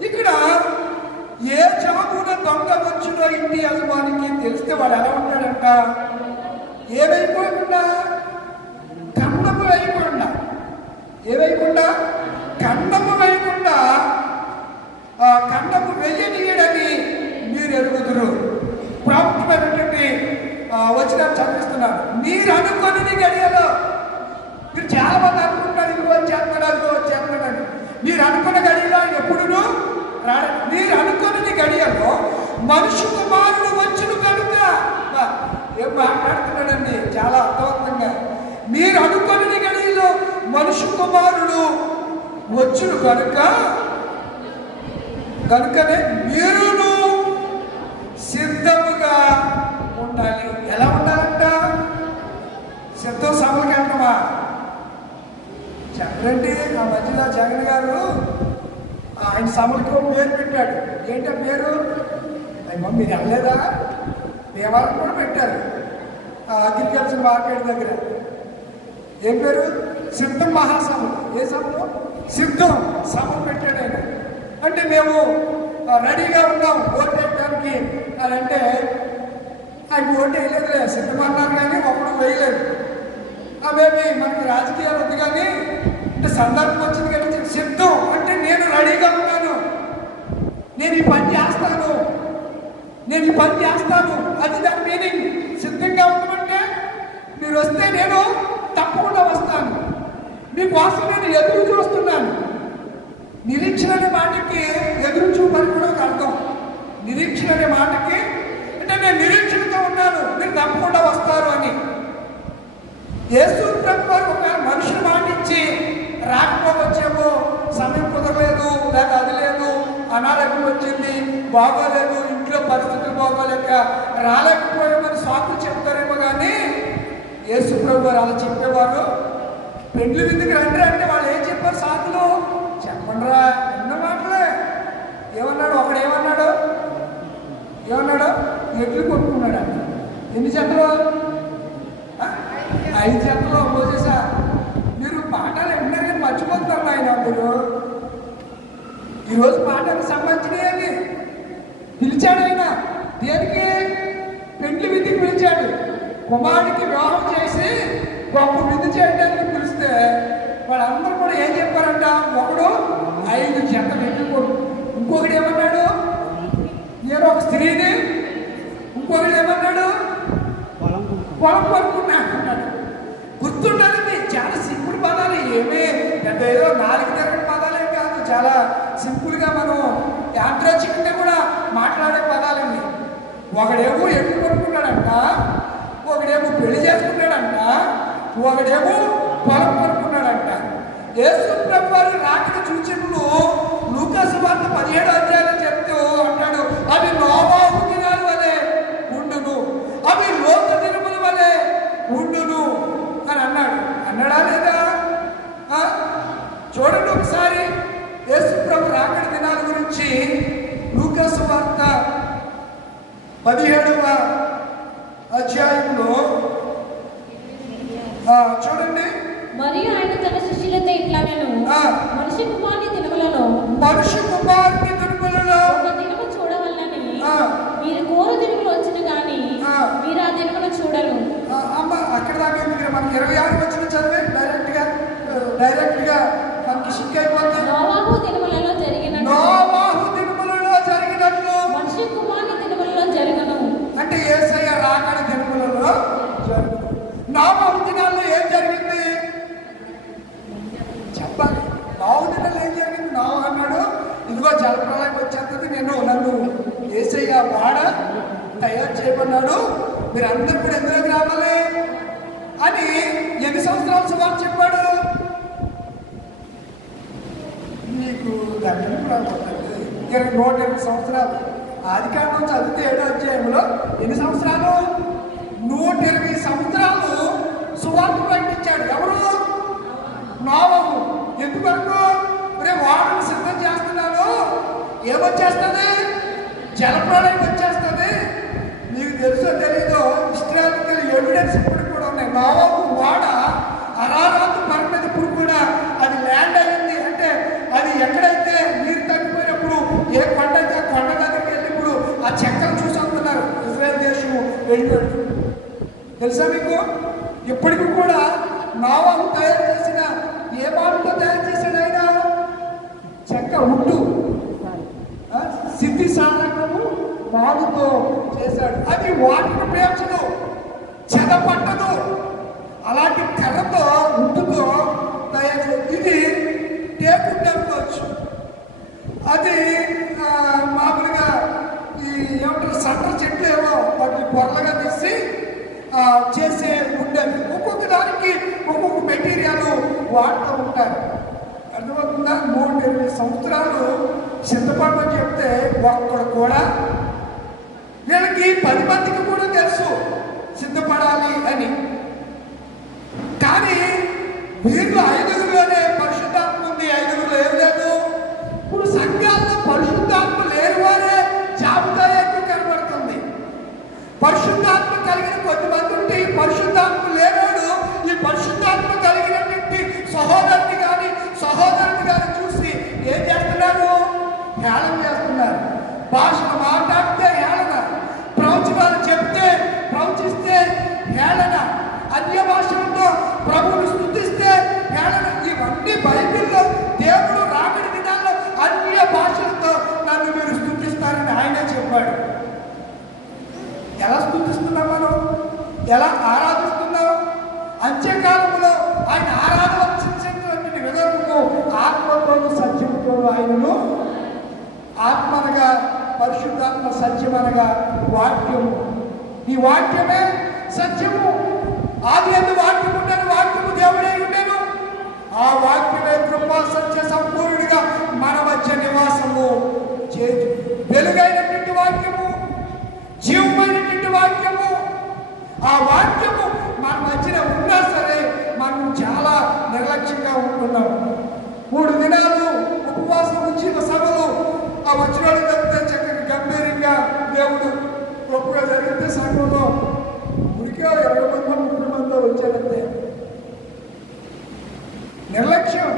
ఇక్కడ ఏ జాబున దొంగ వచ్చినో ఇంటి యజమానికి తెలిస్తే వాడు ఎలా ఉంటాడంట? ఏవైపోకుండా కన్నము వేయకుండా, ఏవైకుండా కన్నము వేయకుండా, కన్నము వేయనీయడని మీరు ఎరుగుదురు. ప్రాముఖ్యమైనటువంటి వచ్చిన చదివిస్తున్నాను. మీరు అనుకుని గడియలో, మీరు చాలా మంది అనుకుంటారు ఇదిగో వచ్చేస్తున్నాడు, అదిగో వచ్చేస్తున్నాడు. మీరు అనుకున్న గడియలో ఎప్పుడును రాడు. మీరు అనుకుని గడియలో మనుషు కుమారుడు వచ్చును కనుక, ఏం మాట్లాడుతున్నాడండి చాలా అర్థవంతంగా. మీరు అనుకుని గడియలో మనుషు కుమారుడు వచ్చును కనుకనే మీరును సిద్ధముగా ఉండాలి. ఎలా ఉండాలంట? సిద్ధం సభలకు వెళ్తామా? చెప్పండి. ఆ మధ్యలో జగన్ గారు ఆయన సభలకు పేరు పెట్టాడు. ఏంటో పేరు? అయ్యో మీరు వెళ్ళలేదా? దేవాలయం కూడా పెట్టారు అగ్రికల్చర్ మార్కెట్ దగ్గర. ఏం పేరు? సిద్ధం మహాసభలు. ఏ సభలో? సిద్ధం సభలు పెట్టాడు ఆయన. అంటే మేము రెడీగా ఉన్నాం ఓటు వేయడానికి అని అంటే ఆయన ఓటు వేయలేదులే, సిద్ధం అన్నారు కానీ ఒకడు వేయలేదు. అవేమి మనకి రాజకీయాలు ఉంది కానీ అంటే సందర్భం వచ్చింది కానీ సిద్ధం అంటే నేను రెడీగా ఉన్నాను, నేను ఈ పని చేస్తాను, అది దాని మీనింగ్. సిద్ధంగా ఉండమంటే మీరు వస్తే నేను తప్పకుండా వస్తాను, మీకోసం నేను ఎదురు చూస్తున్నాను. నిరీక్షణ అనే మాటకి ఎదురు చూపని కూడా ఒక అర్థం. నిరీక్షణ అనే మాటకి అంటే నేను నిరీక్షణతో ఉన్నాను, మీరు తప్పకుండా వస్తారు అని. యేసు ప్రభువు వారు ఒకవేళ మనుషులు మాటించి రాకపోవచ్చేమో, సమయం కుదరలేదు, లేదా అది లేదు, అనారోగ్యం వచ్చింది, బాగోలేదు, ఇంట్లో పరిస్థితులు బాగోలేక రాలేకపోయామని సాకులు చెప్తారేమో కానీ యేసు ప్రభు వారు అలా చెప్పేవారు. పెండ్లి విందుకు రండి అంటే వాళ్ళు ఏం చెప్పారు? సాకులు చెప్పండిరా, ఎన్న మాటలే. ఏమన్నాడు ఒకడు? ఏమన్నాడు? ఎట్లు కొట్టుకున్నాడు అంట. ఎన్ని జతలు? 5 జతలు మోసేసా. మీరు పాఠాలు విన్నారు కానీ మర్చిపోతున్నారు ఆయన. మీరు ఈరోజు పాఠానికి సంబంధించినవి పిలిచాడు ఆయన. దేనికి? పెండ్లి విందుకి పిలిచాడు. కుమారుడికి వివాహం చేసి గొప్ప విందు చేయడానికి పిలిస్తే వాళ్ళందరూ కూడా ఏం చెప్పారంట? ఒకడు 5 జతలు ఎట్టుకోడు. ఇంకొకటి ఏమన్నాడు? నేను ఒక స్త్రీని. ఇంకొకటి ఏమన్నాడు? పొలం కొనుక్కున్నా అన్నాడు. గుర్తుండాలి. చాలా సింపుల్ పదాలు, ఏమీ పెద్ద ఏదో 4 తిరగని పదాలే కాదు. చాలా సింపుల్గా మనం యాదృచ్ఛికంగా కూడా మాట్లాడే పదాలండి. ఒకడేమో ఎట్లు కొనుక్కున్నాడంట, ఒకడేమో పెళ్లి చేసుకున్నాడంట, ఒకడేమో పొలం కొనుక్కున్నాడంట. యేసు ప్రభువు వారు రాకడ సూచనలు లూకా సువార్త 17వ అధ్యాయంలో చెప్తూ అంటాడు, అవి నోవాహు దినాల వలె ఉండును, అవి లోతు దినముల వలె ఉండును అని అన్నాడా లేదా? చూడండి ఒకసారి యేసు ప్రభు రాకడ దినాల గురించి లూకా సువార్త 17వ అధ్యాయంలో చూడండి. మరియు ఆయన తన శిష్యులతో ఇట్లా నేను మనిషి కుమారుని దినములలో ఒక దినము చూడవల్లని మీరు కోరు దినములు వచ్చిన కానీ మీరు ఆ దినమును చూడరు. అమ్మ అక్కడ దాకా మనకి 26 వచ్చిన చదివే డైరెక్ట్ గా మనకి షిక్ అయిపోతుంది. నోవాహు దినములలో జరిగినట్లు మనిషి కుమారుని దినములలో జరగను. అంటే యేసయ్య రాకడ దినములలో జరుగును. నోవాహు దినాల్లో ఏం జరిగింది చెప్పాలి. నోవాహు దినాల్లో ఏం జరిగింది? నోవాహు అన్నాడు, ఇదిగో జలప్రలయం వచ్చేస్తుంది, నన్ను యేసయ్య వాడ తయారు చేయమన్నాడు, మీరు అందరూ కూడా ఎందులోకి రావాలి అని ఎన్ని సంవత్సరాల సుమారు చెప్పాడు? నీకు దగ్గర 120 సంవత్సరాలు. ఆదికాండం చదివితే 7వ అధ్యాయంలో ఎన్ని సంవత్సరాలు? 120 సంవత్సరాలు సువార్త ప్రకటించాడు. ఎవరు? నోవాహు. ఎందువరకు? వాడను సిద్ధం చేస్తున్నాను, ఏమొచ్చేస్తుంది? జలప్రలయం వచ్చేస్తుంది. నీకు తెలుసో తెలీదో హిస్టారికల్ ఎవిడెన్స్ ఇప్పుడు కూడా ఉన్నాయి. నోవాహు వాడ అరారాతు పని మీద ఇప్పుడు కూడా అది ల్యాండ్ అయింది. అంటే అది ఎక్కడైతే నీరు తగ్గిపోయినప్పుడు ఏ కొండ అయితే ఆ కొండ దగ్గరికి వెళ్ళి ఇప్పుడు ఆ చెక్కలు చూసి వస్తున్నారు. ఇజ్రాయెల్ దేశం వెళ్ళిపోయాడు. తెలుసా మీకు? ఇప్పటికి కూడా నోవాహు తయారు చేసిన ఏ బాలుతో తయారు చేశాడు ఆయన? చెక్క ఉడ్డు సిద్ధి సాధకము బాలుతో చేశాడు. అది వాటిని పేర్చదు, చెదపట్టదు. అలాంటి కర్రతో ఉడ్డుతో తయారు చేసి ఇది టేకుడ్ అనుకోవచ్చు. అది మామూలుగా ఈ ఏమంటారు సంటర్ చెట్లు ఏమో వాటిని పొరలుగా తీసి చేసే ఉండదు. ఒక్కొక్క దానికి ఒక్కొక్క మెటీరియల్ వాడుతూ ఉంటారు. అర్థమవుతుందా? 120 సంవత్సరాలు సిద్ధపడమని చెప్తే ఒక్కడు కూడా వీళ్ళకి 10 మందికి కూడా తెలుసు సిద్ధపడాలి అని. కానీ వీళ్ళు 5గురిలోనే పరిశుద్ధాత్మ ఉంది, 5గురిలో ఏం లేదు. ఇప్పుడు సంఘాల్లో పరిశుద్ధాత్మ లేని వారే జాబితా ఎక్కువ కనబడుతుంది. పరిశుద్ధాత్మ కలిగిన కొద్దిమంది ఉంటే ఈ పరిశుద్ధాత్మ లేనాడు ఈ పరిశుద్ధాత్మ కలిగినటువంటి సహోదరుని కానీ చూసి ఏం చేస్తున్నారు? హేళన చేస్తున్నారు. భాషను మాట్లాడితే హేళన, ప్రవచనాలు చెప్తే ప్రవచిస్తే హేళన, అన్య భాషలతో ప్రభువుని స్తుతిస్తే హేళన. ఇవన్నీ బైబిల్లో దేవుడు రాకడి దినాల్లో అన్య భాషలతో నన్ను మీరు స్తుతిస్తారని ఆయనే చెప్పాడు. ఎలా స్తుతిస్తున్నాం మనం? ఎలా ఆరాధిస్తున్నాం? అంత్యకాలంలో ఆయన ఆరాధించేటువంటి విధానము ఆత్మతోను సత్యముతోను ఆయనను ఆత్మనగా పరిశుద్ధాత్మ సత్యమనగా వాక్యము. ఈ వాక్యమే సత్యము. ఆది యందు వాక్యము ఉండేను, వాక్యము దేవుడై ఉండేను. ఆ వాక్యమే కృపా సత్య సంపూర్ణుడిగా మన మధ్య నివాసము చేదు. వెలుగైనటువంటి వాక్యము, జీవమైనటువంటి వాక్యము. ఆ వాక్యము మన మధ్యన ఉన్నా సరే మనం చాలా నిర్లక్ష్యంగా ఉంటున్నాం. 3 దినాలు ఉపవాసం ఉంచిన సభలు ఆ వచ్చిన వాళ్ళు తప్పితే చక్కగా గంభీరంగా దేవుడు గొప్పగా జరిగితే సంఘంలో ఉడికే 20 మంది 30 మంది వచ్చారంతే. నిర్లక్ష్యం.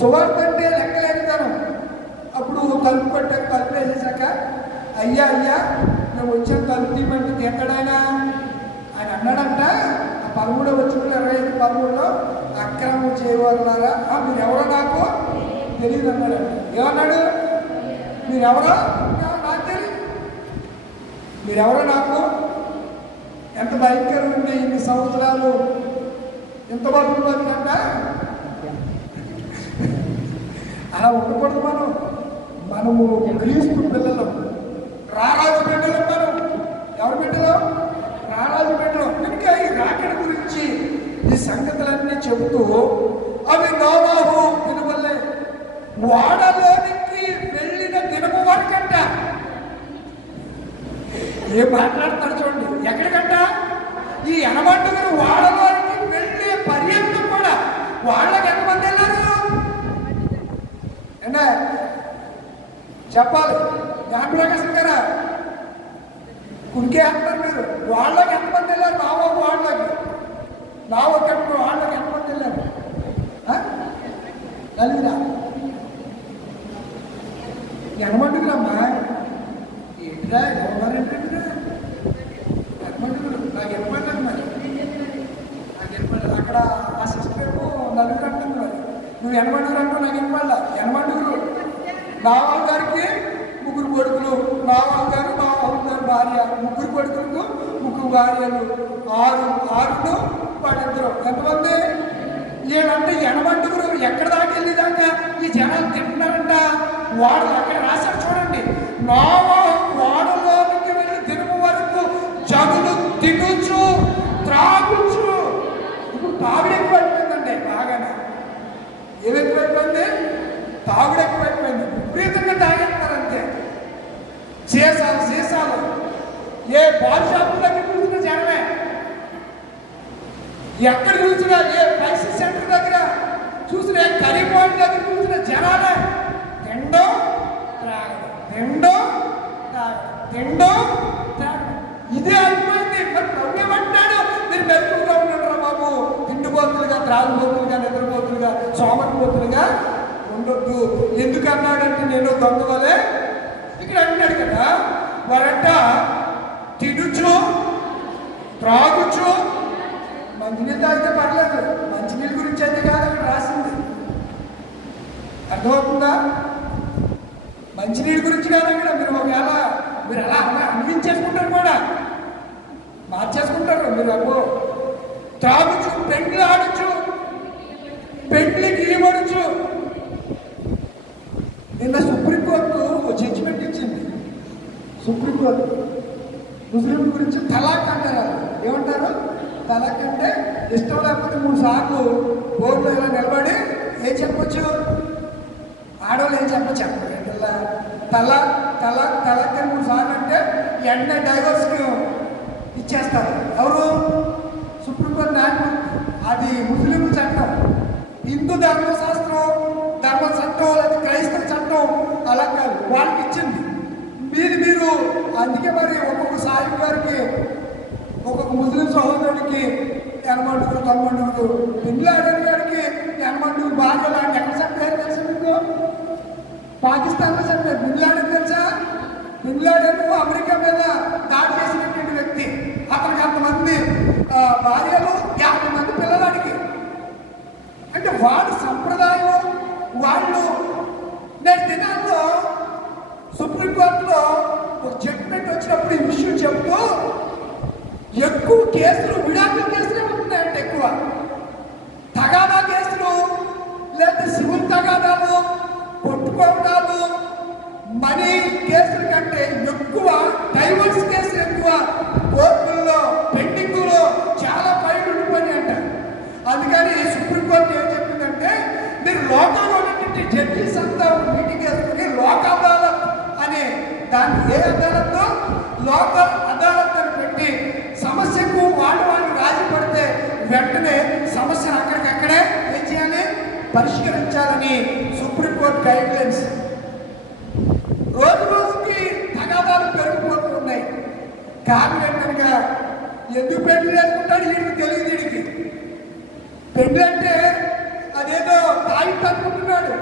సువార్త అంటే లెక్కలేనితనం. అప్పుడు తలుపు కొట్టాక తలుపు వేసేసాక అయ్యా మేము వచ్చాం తలుపు తీయమంటే తీస్తాడాయన ఆయన అన్నాడంట. ఆ 13వ వచనంలో 25:13లో అక్రమం చేయవారులారా మీరెవరో నాకు తెలియదు అన్నాడంట. ఏమన్నాడు? మీరెవరో నాకు తెలియదు. మీరెవరో నాకు. ఎంత భయంకరం ఉండి ఇన్ని సంవత్సరాలు ఎంత బతుకుతుందంట. అలా ఉండకూడదు. మనము క్రీస్తు పిల్లలు, రారాజు బిడ్డలు. మనం ఎవరి బిడ్డలు? రారాజు బిడ్డలు. కనుక ఈ రాకడ గురించి ఈ సంగతులన్నీ చెబుతూ అవి నోవాహు దినవల్లే వాడలోనికి వెళ్ళిన దినము వరకంట. ఏం మాట్లాడతాడు చూడండి. ఎక్కడికంట? ఈ 80 వాడలోనికి వెళ్ళే పర్యంతం కూడా వాళ్ళకి ఎంతమంది వెళ్ళారు చెప్పాలి. జ్ఞానప్రకాశం గారా ఉడికే అంటారు మీరు. వాళ్ళకి ఎంతమంది వెళ్ళారు? వాళ్ళకి వాళ్ళకి ఎంతమంది వెళ్ళారు? నలుగురా ఎనమండుగురమ్మా. ఏంటిరా ఎవరంటారా? ఎనమండుగురు. నాకు ఎనమంటారు మరి, నాకు ఎనమంటారు. అక్కడ ఆ సిస్టర్ ఏమో నలుగురు అంటుంది మరి. నువ్వు ఎనమండుగురు అంటూ నాకు ఎనమల్లా. ఎనమండుగురు నావాళ్ళ గారికి 3 కొడుకులు, నావాళ్ళ గారు నావాళ్ళ గారు భార్య, 3 కొడుకులకు 3 భార్యలు, 6 వాళ్ళిద్దరు. ఎంతమంది? వీళ్ళంటే ఎనమండుగురు. ఎక్కడ దాకా వెళ్ళేదాకా ఈ జనాలు తింటున్నారంట. వాడలు అక్కడ రాశారు చూడండి. నావా వాడలోనికి వెళ్ళి దినము వరకు జనులు తినొచ్చు త్రాగుచ్చు. ఇప్పుడు తాగుడు ఎక్కువైపోయిందండి. బాగానే ఏమి ఎక్కువైపోయింది? తాగుడు ఎక్కువైపోయింది. విపరీతంగా తాగేస్తున్నారంతే. సీసాలు ఏ బాల్ షాపుల దగ్గర కూర్చున్న జనమే, ఎక్కడ చూసినా ఏ పైసీ సెంటర్ దగ్గర చూసిన, ఏ కర్రీ పాయింట్ దగ్గర చూసిన జనాలే తిండం తాగడం ఇదే అయిపోయింది. మరి నవ్వేమంటాడు? మీరు మెరుగుగా ఉండరా బాబు, తిండిపోతులుగా, త్రాగుబోతులుగా, నిద్రపోతులుగా, సోమటిపోతులుగా ఉండొద్దు. ఎందుకన్నాడంటే నేను దొంగవలే ఇక్కడ అంటున్నాడు కదా. వారంట తినుచు త్రాగుచు, మంచినీళ్ళు తాగితే పర్లేదు, మంచినీళ్ళ గురించి అయితే కాదు అక్కడ రాసింది. అర్థమవుతుందా? మంచినీళ్ళ గురించి కాదు అక్కడ. మీరు అలా అనిపించేసుకుంటారు కూడా, మార్చేసుకుంటారు మీరు. అబ్బో త్రాగుచు, పెండ్లి ఆడచ్చు, పెండ్లికి ఇవ్వడుచు. నిన్న సుప్రీంకోర్టు జడ్జిమెంట్ ఇచ్చింది. సుప్రీంకోర్టు ముస్లిం గురించి తలాక్ అంటారు. ఏమంటారు? తలాక్ అంటే ఇష్టం లేకపోతే 3 సార్లు బోర్డులో ఇలా నిలబడి ఏం చెప్పొచ్చు? ఆడవాళ్ళు ఏం చెప్పచ్చు? తలాక్ అని 3 సార్లు అంటే వెంటనే డైవర్స్కి ఇచ్చేస్తారు. ఎవరు? సుప్రీంకోర్టు న్యాయమూర్తి. అది ముస్లిం చట్టం. హిందూ ధర్మశాస్త్రం, ధర్మ చట్టం, లేదా క్రైస్తవ చట్టం అలా కాదు, వాళ్ళకి ఇచ్చింది. మీరు అందుకే మరి ఒక్కొక్క సాహిబ్ గారికి, ఒక్కొక్క ముస్లిం సహోదరుడికి 80, 90 బిన్ లాడెన్ గారికి 80 భార్య లాంటి. ఎక్కడ చంపారు తెలుసా మీకు? పాకిస్తాన్లో చంపారు. బిన్ లాడెన్ తెలుసా? బిన్ లాడెన్ అమెరికా మీద దాడి చేసినటువంటి వ్యక్తి. అతనికి అంతమంది భార్యలు, 50 మంది పిల్లలాడికి. అంటే వాళ్ళ సంప్రదాయం వాళ్ళు. నేటి దినాల్లో సుప్రీంకోర్టులో ఒక జడ్జిమెంట్ వచ్చినప్పుడు ఈ విషయం చెప్తూ ఎక్కువ కేసులు విడాకుల కేసులే ఉంటున్నాయంటే, ఎక్కువ తగాదా కేసులు, లేదా సివిల్ తగాదాలు, కొట్టుకోవడాలు, మనీ కేసుల కంటే ఎక్కువ డైవర్స్ కేసులు ఎక్కువ కోర్టుల్లో పెండింగ్లో చాలా ఫైల్ ఉండిపోయి అంటారు. అందుకని సుప్రీంకోర్టు ఏం చెప్పిందంటే, మీరు లోకల్ ఉన్నటువంటి జడ్జిస్ అంతా మీటింగ్ వేసుకుని లోక్ అదాలత్ అనే దాన్ని, ఏ అదాలత్తో లోకల్ అదాలత్ అని పెట్టి సమస్యకు వాళ్ళు రాజీ పడితే వెంటనే సమస్యను అక్కడికక్కడే ఏం చేయాలి? పరిష్కరించాలని సుప్రీంకోర్టు గైడ్ లైన్స్. రోజుకి తగాదాలు పెరిగిపోతూ ఉన్నాయి. కారణం ఏంటనగా, ఎందుకు పెళ్లి చేసుకుంటాడు వీడికి తెలియదు. వీడికి పెళ్లి అంటే అదేదో తాగి తట్టుకుంటున్నాడు.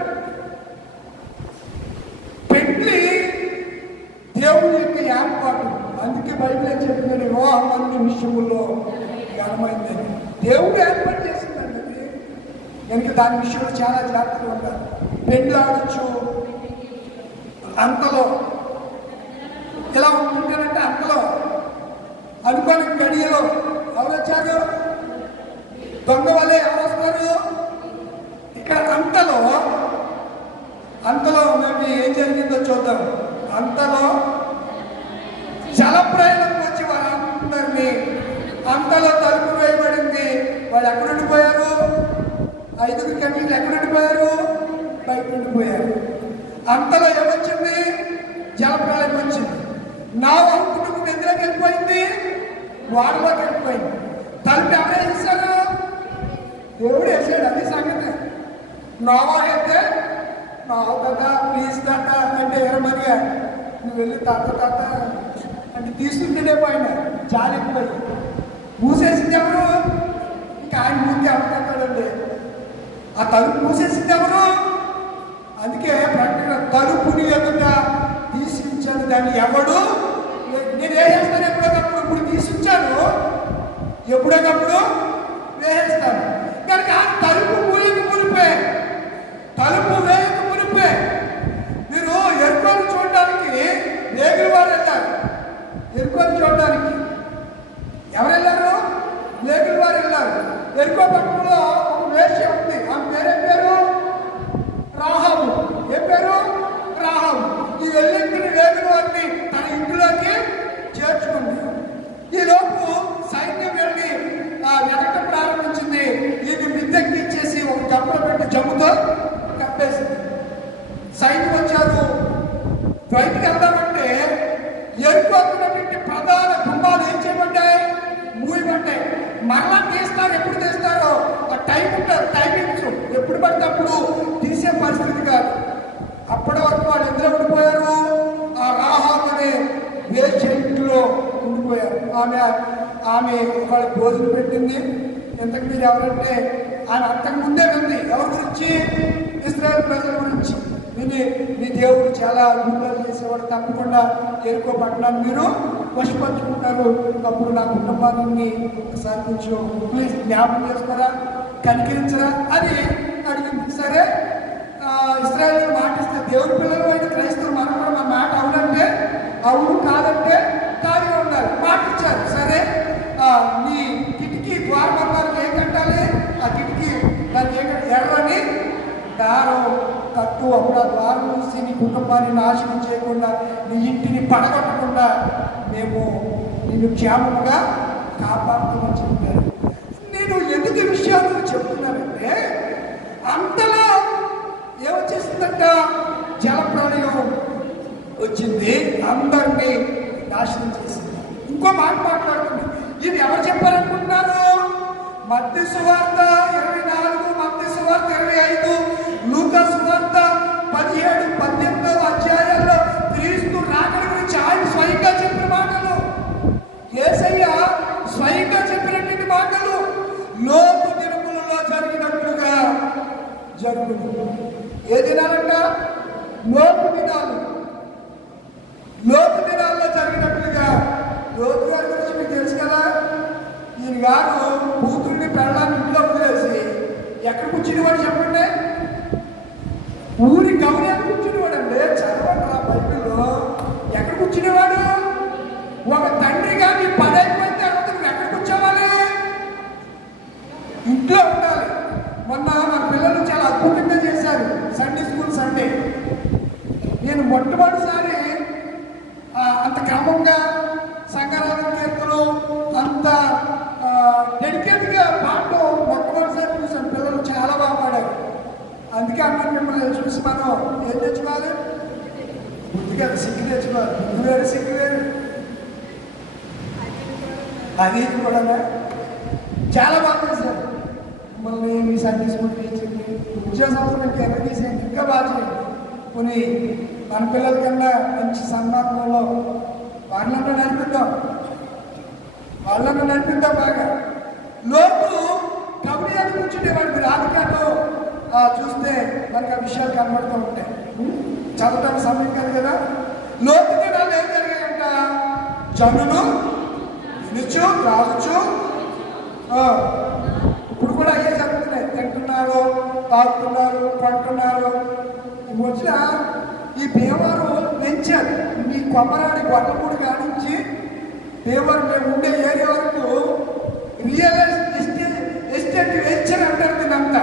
పెళ్లి దేవుడి యొక్క ఏర్పాటు. అందుకే బైబిల్ ఏం చెప్తున్నాడు? వివాహం అన్ని విషయంలో ఘనమైందని దేవుడు ఏర్పాటు చేసిందండి. కనుక దాని విషయంలో చాలా జాగ్రత్తగా ఉండాలి. పెళ్లి ఆడచ్చు. అంతలో ఇలా ఉంటుంటారంటే, అంతలో అనుకోని గడియలో ఎవరు వచ్చారు? దొంగ వల్లే ఎవరు వస్తారు? ఇక్కడ అంతలో మేము ఏం జరిగిందో చూద్దాం. అంతలో జలప్రయాణం వచ్చి వారందరినీ, అంతలో తలుపు వేయబడింది. వాళ్ళు ఎక్కడ ఉండిపోయారు? 5 కన్నీళ్ళు ఎక్కడ ఉండిపోయారు? బయట ఉండిపోయారు. అంతలో ఏమొచ్చింది? జలప్రలయం వచ్చింది. నావా కుటుంబం ఎందులోకి వెళ్ళిపోయింది? వాడిలోకి వెళ్ళిపోయింది. తలుపు ఎవరు వేసారు? దేవుడు వేసాడు. అది సంగతి. నావా అయితే నావ తాత ప్లీజ్ తాత అంటే ఎరమరిగా నువ్వు వెళ్ళి తాత అంటే తీసుకుంటేనే పైన జాలిపోయి మూసేసింది ఎవరు? ఇంకా ఆయన ముందు ఎవరికంటాడండి? ఆ తలుపు మూసేసింది ఎవరు? అందుకే ప్రకటన తలుపుని ఎదుట తీసి ఉంచాను, దాన్ని ఎవడు నేను వేసేస్తాను ఎప్పుడోకప్పుడు. ఇప్పుడు తీసి ఉంచాను, ఎప్పుడోకప్పుడు వేసేస్తాను. కనుక తలుపు మూలికి మునిపే, తలుపు వేయక మునిపే మీరు ఎరుకోని చూడడానికి వేగుల వారు వెళ్ళారు. ఎరుకోని చూడడానికి ఎవరు వెళ్ళారు? వేగుల వారు వెళ్ళారు. ఎరుకో పట్టణంలో ఒక వేశ్య ఉంది. ఆమె పేరేం పేరు? రాహాబు. ఏ పేరు? రాహాబు. ఈ వెళ్ళిన వేగుల వారిని తన ఇంట్లోకి చేర్చుకుంది. ఈలోపు సైన్యం వెళ్ళి వెనక ప్రారంభించింది. ఇది మిద్దెక్కిచ్చేసి ఒక జబ్బులో పెట్టి జమ్ముతో కప్పేసింది. సైన్యం వచ్చారు. బయటికి వెళ్దామంటే ఎరుకోకున్నటువంటి ప్రధాన గుమ్మాలు ఏం చేయబడ్డాయి? మూయబడ్డాయి. మరలా తీస్తారు. ఎప్పుడు తీస్తారో ఆ టైం ఉంటారు, టైమింగ్స్ ఎప్పుడు పడితే అప్పుడు తీసే పరిస్థితి కాదు. అప్పటి వరకు వాళ్ళు ఎందులో ఉండిపోయారు? ఆ రాహాబు అనే వేశ్య ఇంట్లో ఉండిపోయారు. ఆమె వాళ్ళకి భోజనం పెట్టింది. ఇంతకు మీరు ఎవరంటే ఆయన అంతకు ముందే ఉంది. ఎవరి గురించి? ఇశ్రాయేలు ప్రజల గురించి. మీ దేవుడు చాలా అద్భుతాలు చేసేవాడు, తప్పకుండా ఎరుకో పట్టణాన్ని మీరు వశపరుచుకుంటారు. అప్పుడు నా కుటుంబాన్ని ఒకసారి కొంచెం ప్లీజ్ జ్ఞాపకం చేసుకోరా, కనికరించరా అని అడిగింది. సరే, ఇశ్రాయేలు మాటిస్తే దేవుడి పిల్లలు అయిన క్రైస్తవులు మనం కూడా మన మాట అవునంటే అవును, కాదంటే కాదుగా ఉండాలి. మాటిచ్చారు. సరే, నీ కిటికీ ద్వారబంధాలకు ఏం కట్టాలి? ఆ కిటికీ దానికి ఏం ఎర్రని దారం కట్టు. అప్పుడు ఆ ద్వారం చూసి నీ కుటుంబాన్ని నాశనం చేయకుండా, నీ ఇంటిని పడగొట్టకుండా మేము నిన్ను క్షేమంగా కాపాడుతామని చెప్పారు. నేను ఎందుకు విషయాలు చెప్తున్నానంటే, అంతలో ఏమొచ్చేసిందంట? జలప్రళయం వచ్చింది, అందరినీ నాశనం చేసింది. ఇంకో మాట మాట్లాడుతుంది. ఇది ఎవరు చెప్పారనుకుంటున్నారు? మత్తయి సువార్త 24, మత్తయి సువార్త 25, లూకా సువార్త 17, 18 అధ్యాయాల్లో క్రీస్తు రాకడ గురించి ఆయన స్వయంగా చెప్పిన మాటలు, యేసయ్య స్వయంగా చెప్పినటువంటి మాటలు లోతు దినములలో జరిగినట్లుగా జరుగును. ఏ దినాలంట? లోతు దినాలు. లోతు దినాల్లో జరిగినట్లుగా. లోతు గారి గురించి మీకు తెలుసు కదా. ఈయన గారు కూతుర్ని పెళ్ళాన్ని ఇంట్లో వదిలేసి ఎక్కడ కూర్చునేవాడు చెప్పండి? ఊరి గౌరవాన్ని కూర్చునేవాడు అండి. చదవండి రా బైబిల్లో. ఎక్కడ కూర్చునేవాడు? ఒక తండ్రిగా నీ పని అయిపోయిన తర్వాత నువ్వు ఎక్కడ కూర్చోవాలి? ఇంట్లో ఉండాలి. మొన్న మన పిల్లలు చాలా అద్భుతంగా చేశారు సండే స్కూల్ సండే. నేను మొట్టమొదటిసారి అంత క్రమంగా సంఘరాధన కీర్తనలు అంత డెడికేట్గా పాటలు మొట్టమొదటిసారి చూసాను. పిల్లలు చాలా బాగా పాడారు. అందుకే అన్నాను మిమ్మల్ని చూసి మనం ఏం తెచ్చుకోవాలి? బుద్ధిగా సిగ్గు తెచ్చుకోవాలి. బుద్ధి వేరు, సిగ్గు వేరు. అది కూడా చాలా బాగా చేశారు. మిమ్మల్ని మీ సండే స్కూల్ టీచర్ని ఉద్యోగ సంస్థలకి ఎక్కడ తీసేయండి, ఇంకా బాగా చేయండి. కొన్ని మన పిల్లల కన్నా మంచి సన్మార్గంలో వాళ్ళంతా నడిపిద్దాం, బాగా. లోతు కబడ్డీ కూర్చుండేవాడు. మీరు ఆదికాండలో చూస్తే మనకు ఆ విషయాలు కనబడుతూ ఉంటాయి. చదవడానికి సమయం కాదు కదా. లోతు దినాలు ఏం జరిగాయంట? జనులు తినచ్చు, త్రాగచ్చు. ఇప్పుడు కూడా అయ్యే జరుగుతున్నాయి. తింటున్నారు, తాగుతున్నారు, కొంటున్నారు. ఈ మధ్య ఈ భీమవరం పెంచారు. మీ కొమ్మరాడి గొల్లపూడి కానించి భీమవరం మేము ఉండే ఏరియా వరకు రియల్ ఎస్టేట్ వెంచర్ అంటారు దీనంతా.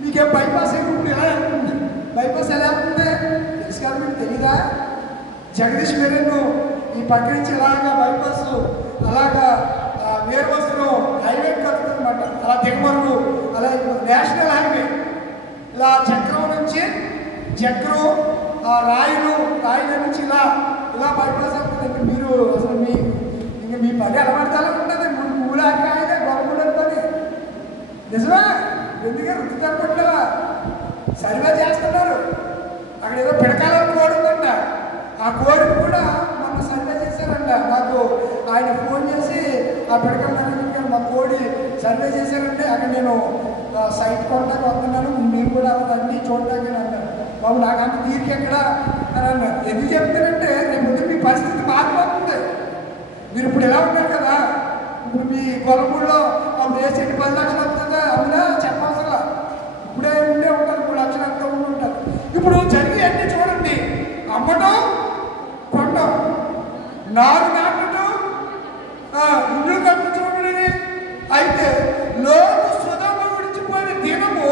మీకేం బైపాస్ అయిపోతుంది, ఎలా ఉంటుంది? బైపాస్ ఎలా ఉంటుంది తెలుసు కదా, మీకు తెలీదా? జగదీష్ మెరీన్ ఈ పక్క నుంచి అలాగా బైపాస్ అలాగా వేరువస్తులు హైవే కలుగుతుందన్నమాట. అలా దిగమరుగు అలా నేషనల్ హైవే ఇలా చక్రం నుంచి చక్రం రాయిల నుంచి ఇలా బైపాస్ అవుతుంది. మీరు అసలు మీ పని ఎలా పడతాలో ఉంటుంది. ఊళ్ళకి అయితే గొప్ప పని నిజమే. ఎందుకే రుద్దుతారు పట్ల సర్వే చేస్తున్నారు. అక్కడ ఏదో పిడకాలని కోడి ఉందంట. ఆ కోడికి కూడా మొన్న మొన్న సర్వే చేశారంట. నాకు ఆయన ఫోన్ చేసి ఆ పిడకల మేనేజర్ మా కోడి సర్వే చేశారంటే అక్కడ నేను సైట్ కొనడానికి వస్తున్నాను, మీరు కూడా రండి చూడడానికి అన్నారు. బాబు నాకంత తీరిక ఎక్కడ అని అన్నారు. ఎందుకు చెప్తానంటే రేపు ముందు మీ పరిస్థితి మారిపోతుంది. మీరు ఇప్పుడు ఎలా ఉన్నారు కదా, ఇప్పుడు మీ కొలమూడిలో అప్పుడు వేసి 10 లక్షలు వస్తుందా అందులో చెప్పవసరం, ఇప్పుడే ఉండే ఉంటారు 3 లక్షలు అంతా ఉండి ఉంటారు. ఇప్పుడు జరిగి అన్నీ చూడండి, అమ్మటం కొనడం, నారు నాటడం, ఇల్లు కట్టు చూడండి. అయితే లోతు సొదొమ విడిచిపోయిన దినము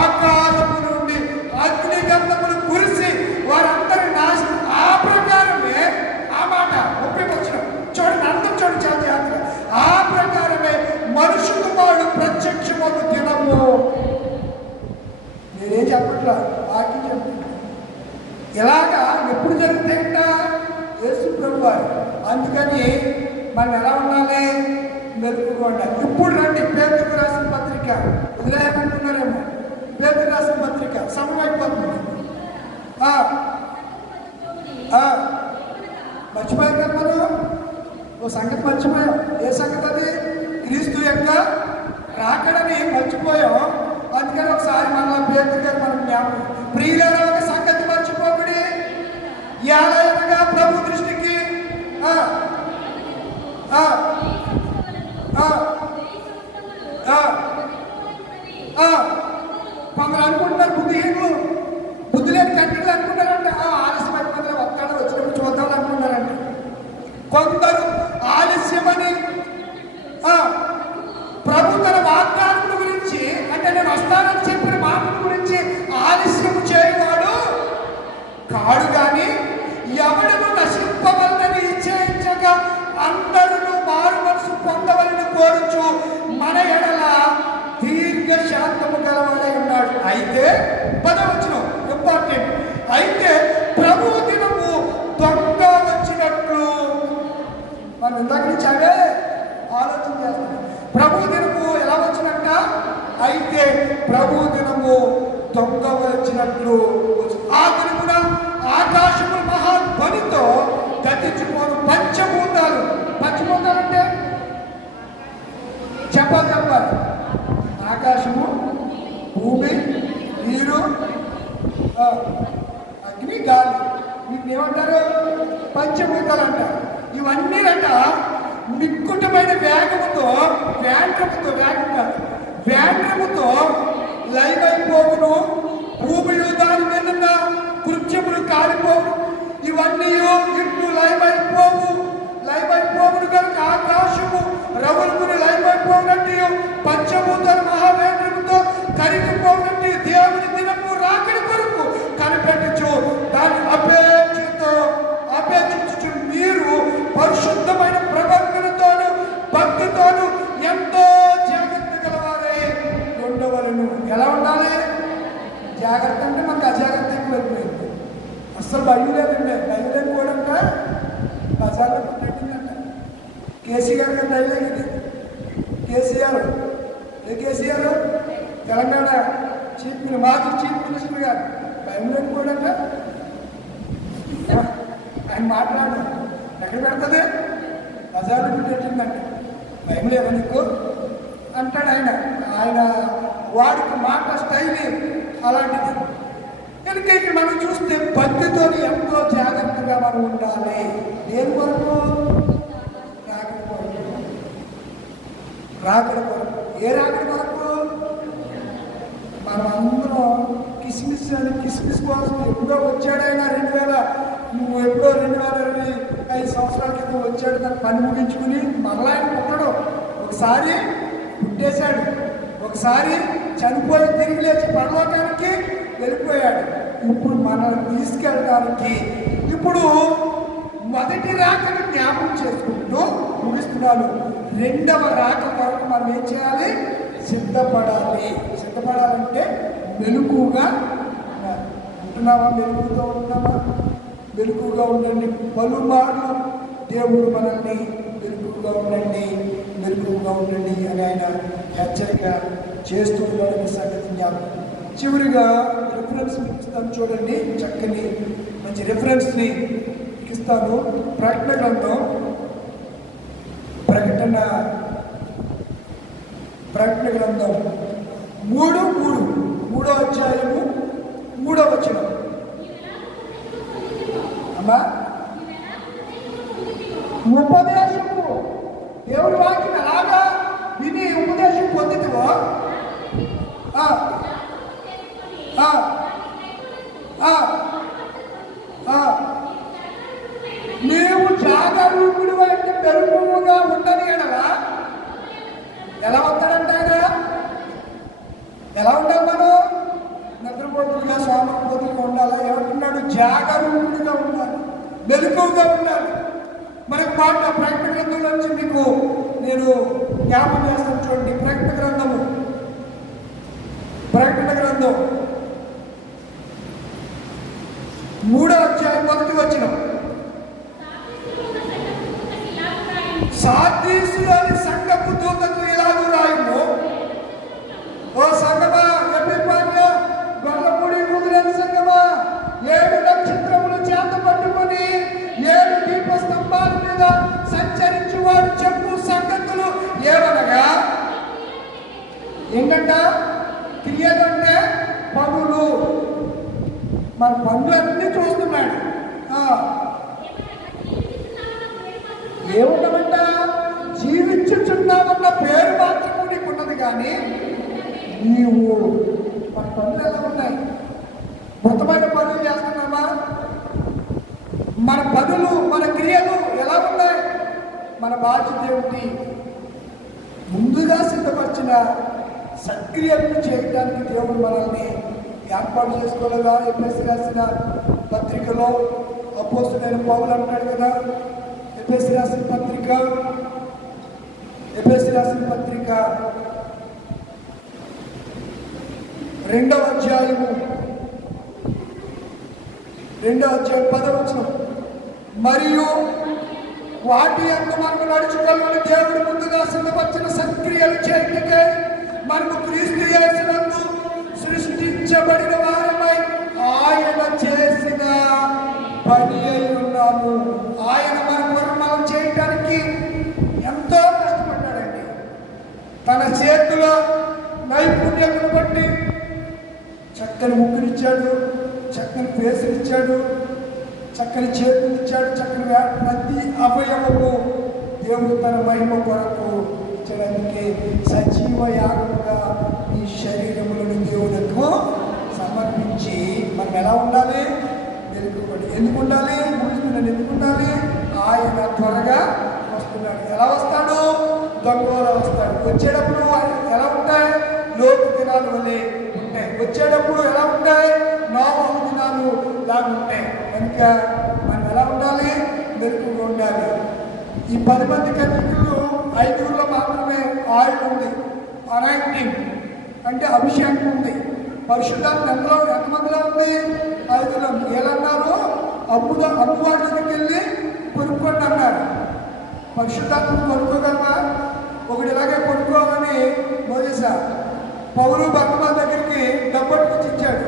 ఆకాశము నుండి అగ్ని గంధములు కురిసి వారందరి నాశనం. ఆ ప్రకారమే ఆ మాట 30 వచ్చిన చూడండి, అందరూ చూడండి చాలా జాగ్రత్తగా. ఆ ప్రకారమే మనుషు కుమారుడు ప్రత్యక్షమగు దినము. నేనేం చెప్పట్లా, వాక్యం చెప్తున్నా. ఇలాగా ఎప్పుడు జరుగుతాయంట? యేసు ప్రభు వారు. అందుకని మనం ఎలా ఉండాలి? మెలుగుగా ఉండాలి. ఇప్పుడు రండి పేతురు రాసిన పత్రిక, వదిలేయమంటున్నారేమో. పేతురు రాసిన పత్రిక సమయం అయిపోతుంది. మర్చిపోయారు కదా మనం, ఓ సంగతి మర్చిపోయాం. ఏ సంగతి అది? క్రీస్తు యొక్క రాకడని మర్చిపోయాం. అందుకని ఒకసారి మన పేతురు గారు మనం జ్ఞాపకం. ప్రియులారా ఒక సంగతి మర్చిపోబడి యాలయనగా ప్రభు దృష్టికి కొందరు అనుకుంటున్నారు, బుద్ధి లేని కంటికి అనుకుంటారంట. ఆలస్యం అయిపోతే వస్తాడు, వచ్చినప్పుడు చూద్దాం అనుకుంటారంట. కొందరు ఆలస్యమని ప్రభు తన వాగ్దానం గురించి, అంటే నేను వస్తానని చెప్పిన మాట గురించి ఆలస్యం చేయవాడు కాడు. కానీ ఎవడను నశింపవలనని ఇచ్చేయించగా అందరూ మారు మనసు పొందవలని కోరుచు మన ఎడల దీర్ఘ శాంతము గలవాడై ఉన్నాడు. అయితే 10వ వచనం ఇంపార్టెంట్. అయితే ప్రభు దినము దొంగ వచ్చినట్లు. మనం ఇందాక నుంచి అవే ఆలోచన చేస్తున్నాం. ప్రభు దినము ఎలా వచ్చినట్ట? అయితే ప్రభు దినము దొంగ వచ్చినట్లు. ఆ దినమున ఆకాశము మహాధ్వనితో గతించిపోను పంచభూతాలు. పంచభూతాలు అంటే చెప్పాలి. ఆకాశము, భూమి, నీరు, అగ్ని, గాలి. వీటిని ఏమంటారు? పంచభూతాలు అంటారు. ఇవన్నీ అంట మిక్కుటమైన వేగముతో వేగముతో లైవైపోవును. భూమిలో దాని మీద కృత్యములు కాలిపోవు. ఇవన్నీ ఇట్లు లైవైపోవును కనుక ఆకాశము రవులుకుని లైవైపోవునట్టు పంచభూతాలు మహావేగముతో కరిగిపోవునట్టు దేవుని దినము రాకడి కొరకు కనిపెట్టచ్చు. దాన్ని అపేక్షించు మీరు పరిశుద్ధమైన ప్రవర్తనతోను భక్తితోను ఎంతో జాగ్రత్త గలవారై ఉండవలను. ఎలా ఉండాలి? జాగ్రత్త అంటే మాకు అజాగ్రత్త ఎక్కువైపోయింది. అస్సలు భయం లేదండి. భయం లేకపోవడంట బజార్లో పెట్టిందంట. కేసీఆర్ గారు డైలాగ్ ఇది. కేసీఆర్ తెలంగాణ మాజీ చీఫ్ మినిస్టర్ గారు భయం లేకపోవడంట. ఆయన మాట్లాడు ఎక్కడ పెడుతుంది? బజార్లో పెట్టిందంట. భయం లేదా నీకు అంటాడు ఆయన వాడికి మాట స్టైల్ అలాంటిది. కనుక ఇక్కడ మనం చూస్తే భక్తితో ఎంతో జాగ్రత్తగా మనం ఉండాలి. దేని కొరకు? రాకడ కొరకు. ఏ రాకడ కొరకు? మనం అందరం కిస్మిస్ కోసం ఎప్పుడో వచ్చాడైనా 2025 సంవత్సరాల క్రితం వచ్చాడు. తన పని ముగించుకుని మరలా ఆయన పుట్టడు. ఒకసారి పుట్టేశాడు, ఒకసారి చనిపోయి తిరిగి లేచి పరలోకానికి వెళ్ళిపోయాడు. ఇప్పుడు మనల్ని తీసుకెళ్ళడానికి ఇప్పుడు మొదటి రాకను జ్ఞాపకం చేసుకుంటూ ముగిస్తున్నాను. రెండవ రాక కొరకు మనం ఏం చేయాలి? సిద్ధపడాలంటే మెలకువగా ఉంటున్నావా? మెలకువగా ఉండండి. పలుమార్లు దేవుడు మనల్ని మెలకువగా ఉండండి అని ఆయన హెచ్చరిక చేస్తూ ఉన్నాడని సంగతి జ్ఞాపకం. చివరిగా రిఫరెన్స్ మీకు ఇస్తాను చూడండి. చక్కని మంచి రిఫరెన్స్ని ఇస్తాను. ప్రకటన గ్రంథం ప్రకటన గ్రంథం 3:3 అధ్యాయము 3వ వచనం. అమ్మా, ఉపదేశము దేవుడి వాక్యం ఎలాగా విని ఉపదేశం పొందుతావో నీవు జాగరూకుడు అంటే మెరుగుగా ఉండని ఎడలా ఎలా ఉంటాడంటే ఆయన ఎలా ఉండాలి? మనం నిద్రపోతులుగా సోమపోతులుగా ఉండాలా? ఏమంటున్నాడు? జాగరూకుడుగా ఉండాలి, మెలకువగా ఉండాలి. మనకు మాట ప్రకటన గ్రంథం నుంచి మీకు నేను జ్ఞాపకం చేస్తాను చూడండి. ప్రకటన గ్రంథం 3వ అధ్యాయం 1వ వచనం. సార్దీసులోని సంఘపు దూతకు ఇలాగూ రాయుము, ఓ సంగమా, ఎపిఫాన్య గొల్లపూడి ముదిరేని సంగమా, 7 నక్షత్రములు చేత పట్టుకొని 7 దీప స్తంభాల మీద సంచరించువాడు చెప్పు సంగతులు ఏమనగా, ఏంటంట? క్రియలంటే పనులు. మన పనులన్నీ చూస్తున్నాడు. ఏముండమంట? జీవించుచున్నామన్న పేరు మాత్రము నీకు ఉన్నది, కానీ నీవు మన పనులు ఎలా ఉన్నాయి? మృతమైన పనులు చేస్తున్నామా? మన పనులు, మన క్రియలు ఎలా ఉన్నాయి? మన బాధ్యత ఏమిటి? ముందుగా సిద్ధపరిచిన సక్రియలను చేయడానికి దేవుడు మనల్ని ఏర్పాటు చేసుకోలేదా? ఎఫెసీ రాసిన పత్రికలో అపోస్తలుడైన పౌలు అంటాడు కదా, ఎఫెసీ రాసిన పత్రిక 2వ అధ్యాయము 10వ వచనం. మరియు వాటి యందు మనకు నడుచుకోవాలని దేవుడు ముందుగా సిద్ధపరిచిన సక్రియలు చేయటకే మనకు క్రీస్తు యేసునందు సృష్టించబడిన వారమై ఆయన చేసిన పని అయి ఉన్నాము. ఆయన మన మనం చేయటానికి ఎంతో కష్టపడ్డాడండి. తన చేతుల నైపుణ్యతను బట్టి చక్కని ముక్కునిచ్చాడు, చక్కని ఫేసునిచ్చాడు, చక్కని చేతునిచ్చాడు, చక్కని ప్రతి అవయవము దేవుడు తన మహిమ కొరకు ఇచ్చడానికి సజీవ యాగముగా ఈ శరీరములను దేవులకు సమర్పించి మనం ఎలా ఉండాలి? వెలుగుబడి. ఎందుకు ఉండాలి? ముగిస్తున్నాడు. ఎందుకు ఉండాలి? ఆయన త్వరగా వస్తున్నాడు. ఎలా వస్తాడు? దొంగలా వస్తాడు. వచ్చేటప్పుడు ఎలా ఉంటాయి? లోతు దినాలు వలె ఉంటాయి. వచ్చేటప్పుడు ఎలా ఉంటాయి? నోవహు దినాలు లాగా ఉంటాయి. కనుక మనం ఎలా ఉండాలి? మెరుగుగా ఉండాలి. ఈ 10 మంది కన్యకులు 5 మాత్రమే ఆయిల్ ఉంది, అనాయింటింగ్ అంటే అభిషేకం ఉంది. పరిశుద్ధాత్మ ఎంతమందిలో ఉంది? 5లో. ఏలన్నారు? అమ్మువాడి దగ్గరికి వెళ్ళి కొనుక్కోండి అన్నారు. పరిశుద్ధాత్మ కొనుక్కోగలమా? ఒకటి ఇలాగే కొనుక్కోవాలని మోసేసా. పౌలు భక్తుల దగ్గరికి డబ్బట్టుకొచ్చి ఇచ్చాడు.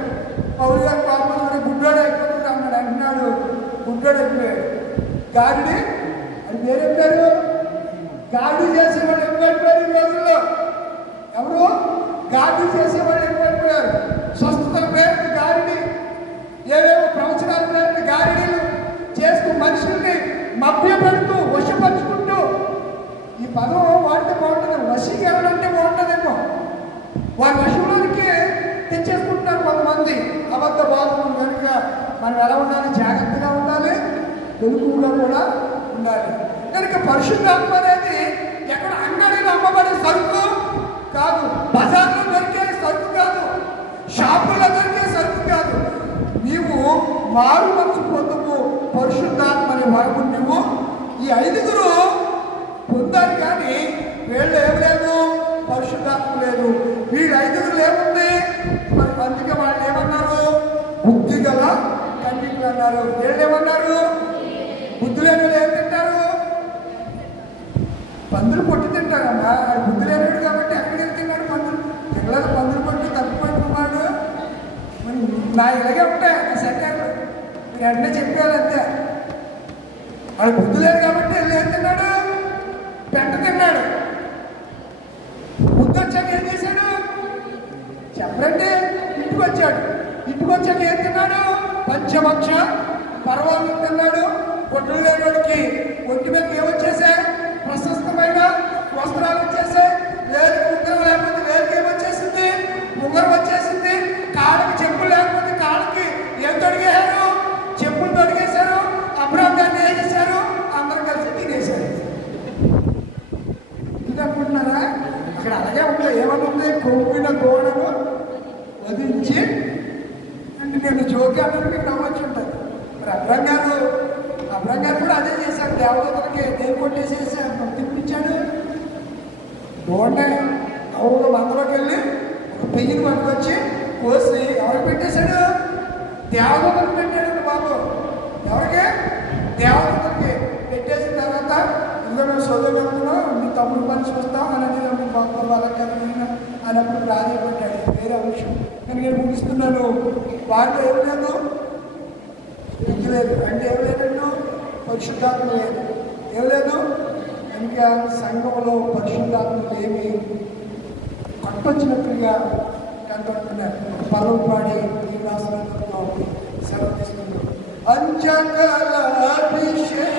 పౌలు గారు పాపం గుడ్డోడు అయిపోతుంది అన్నాడు. అంటున్నాడు గుడ్డోడు అయిపోయాడు. గాడిని అది వేరే పేరు. గాడి చేసేవాళ్ళు ఎక్కువైపోయారు ఈ రోజుల్లో. ఎవరు? గాడి చేసేవాళ్ళు ఎక్కువైపోయారు. స్వస్థతల పేరుని గాడిని, ఏవేవో ప్రవచనాల పేరుని గాడిని చేస్తూ మనుషుల్ని మభ్యపెడుతూ వశపరుచుకుంటూ, ఈ పదం వాడితే బాగుంటుంది, వశీకరణంటే బాగుంటుందేమో, వారి వశంలోనికి తెచ్చేసుకుంటున్నారు కొంతమంది అబద్ధ బాధలు. కనుక మనం ఎలా ఉండాలి? జాగ్రత్తగా ఉండాలి, వెలుగుగా కూడా ఉండాలి. కనుక పరిశుద్ధాత్మ అనేది ఎక్కడ అంగడిలో అమ్మబడే సరుకు కాదు, బజార్లో దొరికే సరుకు కాదు, షాపుల్లో దొరికే సరుకు కాదు. నీవు మారు మనసు పొందుకు పరిశుద్ధాత్మ అనే వరము నువ్వు ఈ 5 పొందాలి. కానీ వీళ్ళు ఏం లేదు, పరిశుద్ధాత్మ లేదు. వీళ్ళు 5 ఏముంది? మరి అందుకే వాళ్ళు ఏమన్నారు? బుద్ధి గల కన్యకులు అన్నారు. వీళ్ళు ఏమన్నారు? బుద్ధి లేని వాళ్ళు ఏం తింటారు? పందులు పొట్టు తింటారమ్మా. బుద్ధి లేనివాడు కాబట్టి ఎక్కడికి వెళ్తున్నాడు? పందులు తినలేదు. పందులు పొట్టు తప్పిపోయినాడు. నా ఇలాగే ఉంటాయి సెకండ్. మీరు వెంటనే చెప్పారు అంతే. వాడు బుద్ధి లేదు కాబట్టి వెళ్ళి ఏం తిన్నాడు? పెంట తిన్నాడు. బుద్ధి వచ్చాక ఏం చేశాడు చెప్పండి? ఇంటికి వచ్చాడు. ఇంటికి వచ్చాక ఏం తిన్నాడు? పంచభక్ష పర్వాలు తిన్నాడు. పొట్టులు లేనివాడికి ఒంటి మీద ఏమొచ్చేసాయి? ప్రశస్తమైన వస్త్రాలు వచ్చేసాయి. వేలికి ఉంగరం లేకపోతే వేలికి ఏమొచ్చేసింది? ఉంగరం వచ్చేసింది. కాళ్ళకి చెప్పులు లేకపోతే కాళ్ళకి ఏం తొడిగేశారు? చెప్పులు తొడిగేశారు. అబ్రాహాన్ని ఏం చేశారు? అందరూ కలిసి తినేశారు. ఇది అనుకుంటున్నారా? అక్కడ అలాగే ఉంది. ఏమనుంది? కొమ్మిన గోడను వదిలించి అంటే నేను జోక్యాన్ని మీకు నమ్మచ్చు ఉంటుంది. మరి అబ్రాహం గారు కూడా అదే చేశాడు. దేవతలకి దేని కొట్టేసేసి తిప్పించాడు. గోడనే అవును మందలోకి వెళ్ళి ఒక పెయ్యిని పట్టుకొచ్చి కోసి ఎవరికి పెట్టేశాడు? దేవతలకు పెట్టాడు బాబు. ఎవరికి? దేవతలకి పెట్టేసిన తర్వాత ఇంకా మేము చదువుకుంటున్నాం, మీ తమ్ముడు పని చూస్తాం అని అనేది బాబు వాళ్ళకి అన్నప్పుడు ప్రాధాన్యపడ్డాడు. వేరే విషయం కానీ నేను ముగిస్తున్నాను. వారిలో ఏం లేదు? బుద్ధి లేదు. అంటే ఏం లేదంటూ పరిశుద్ధాత్మ లేదు. ఏం లేదు? ఇంకా సంఘంలో పరిశుద్ధాత్మలు ఏమి కట్టొచ్చినట్లుగా కనపడుతున్నారు. పర్వం పాడి ఈ రాష్ట్రంలో సెలవు తీసుకున్నారు. అంచకల అభిషేక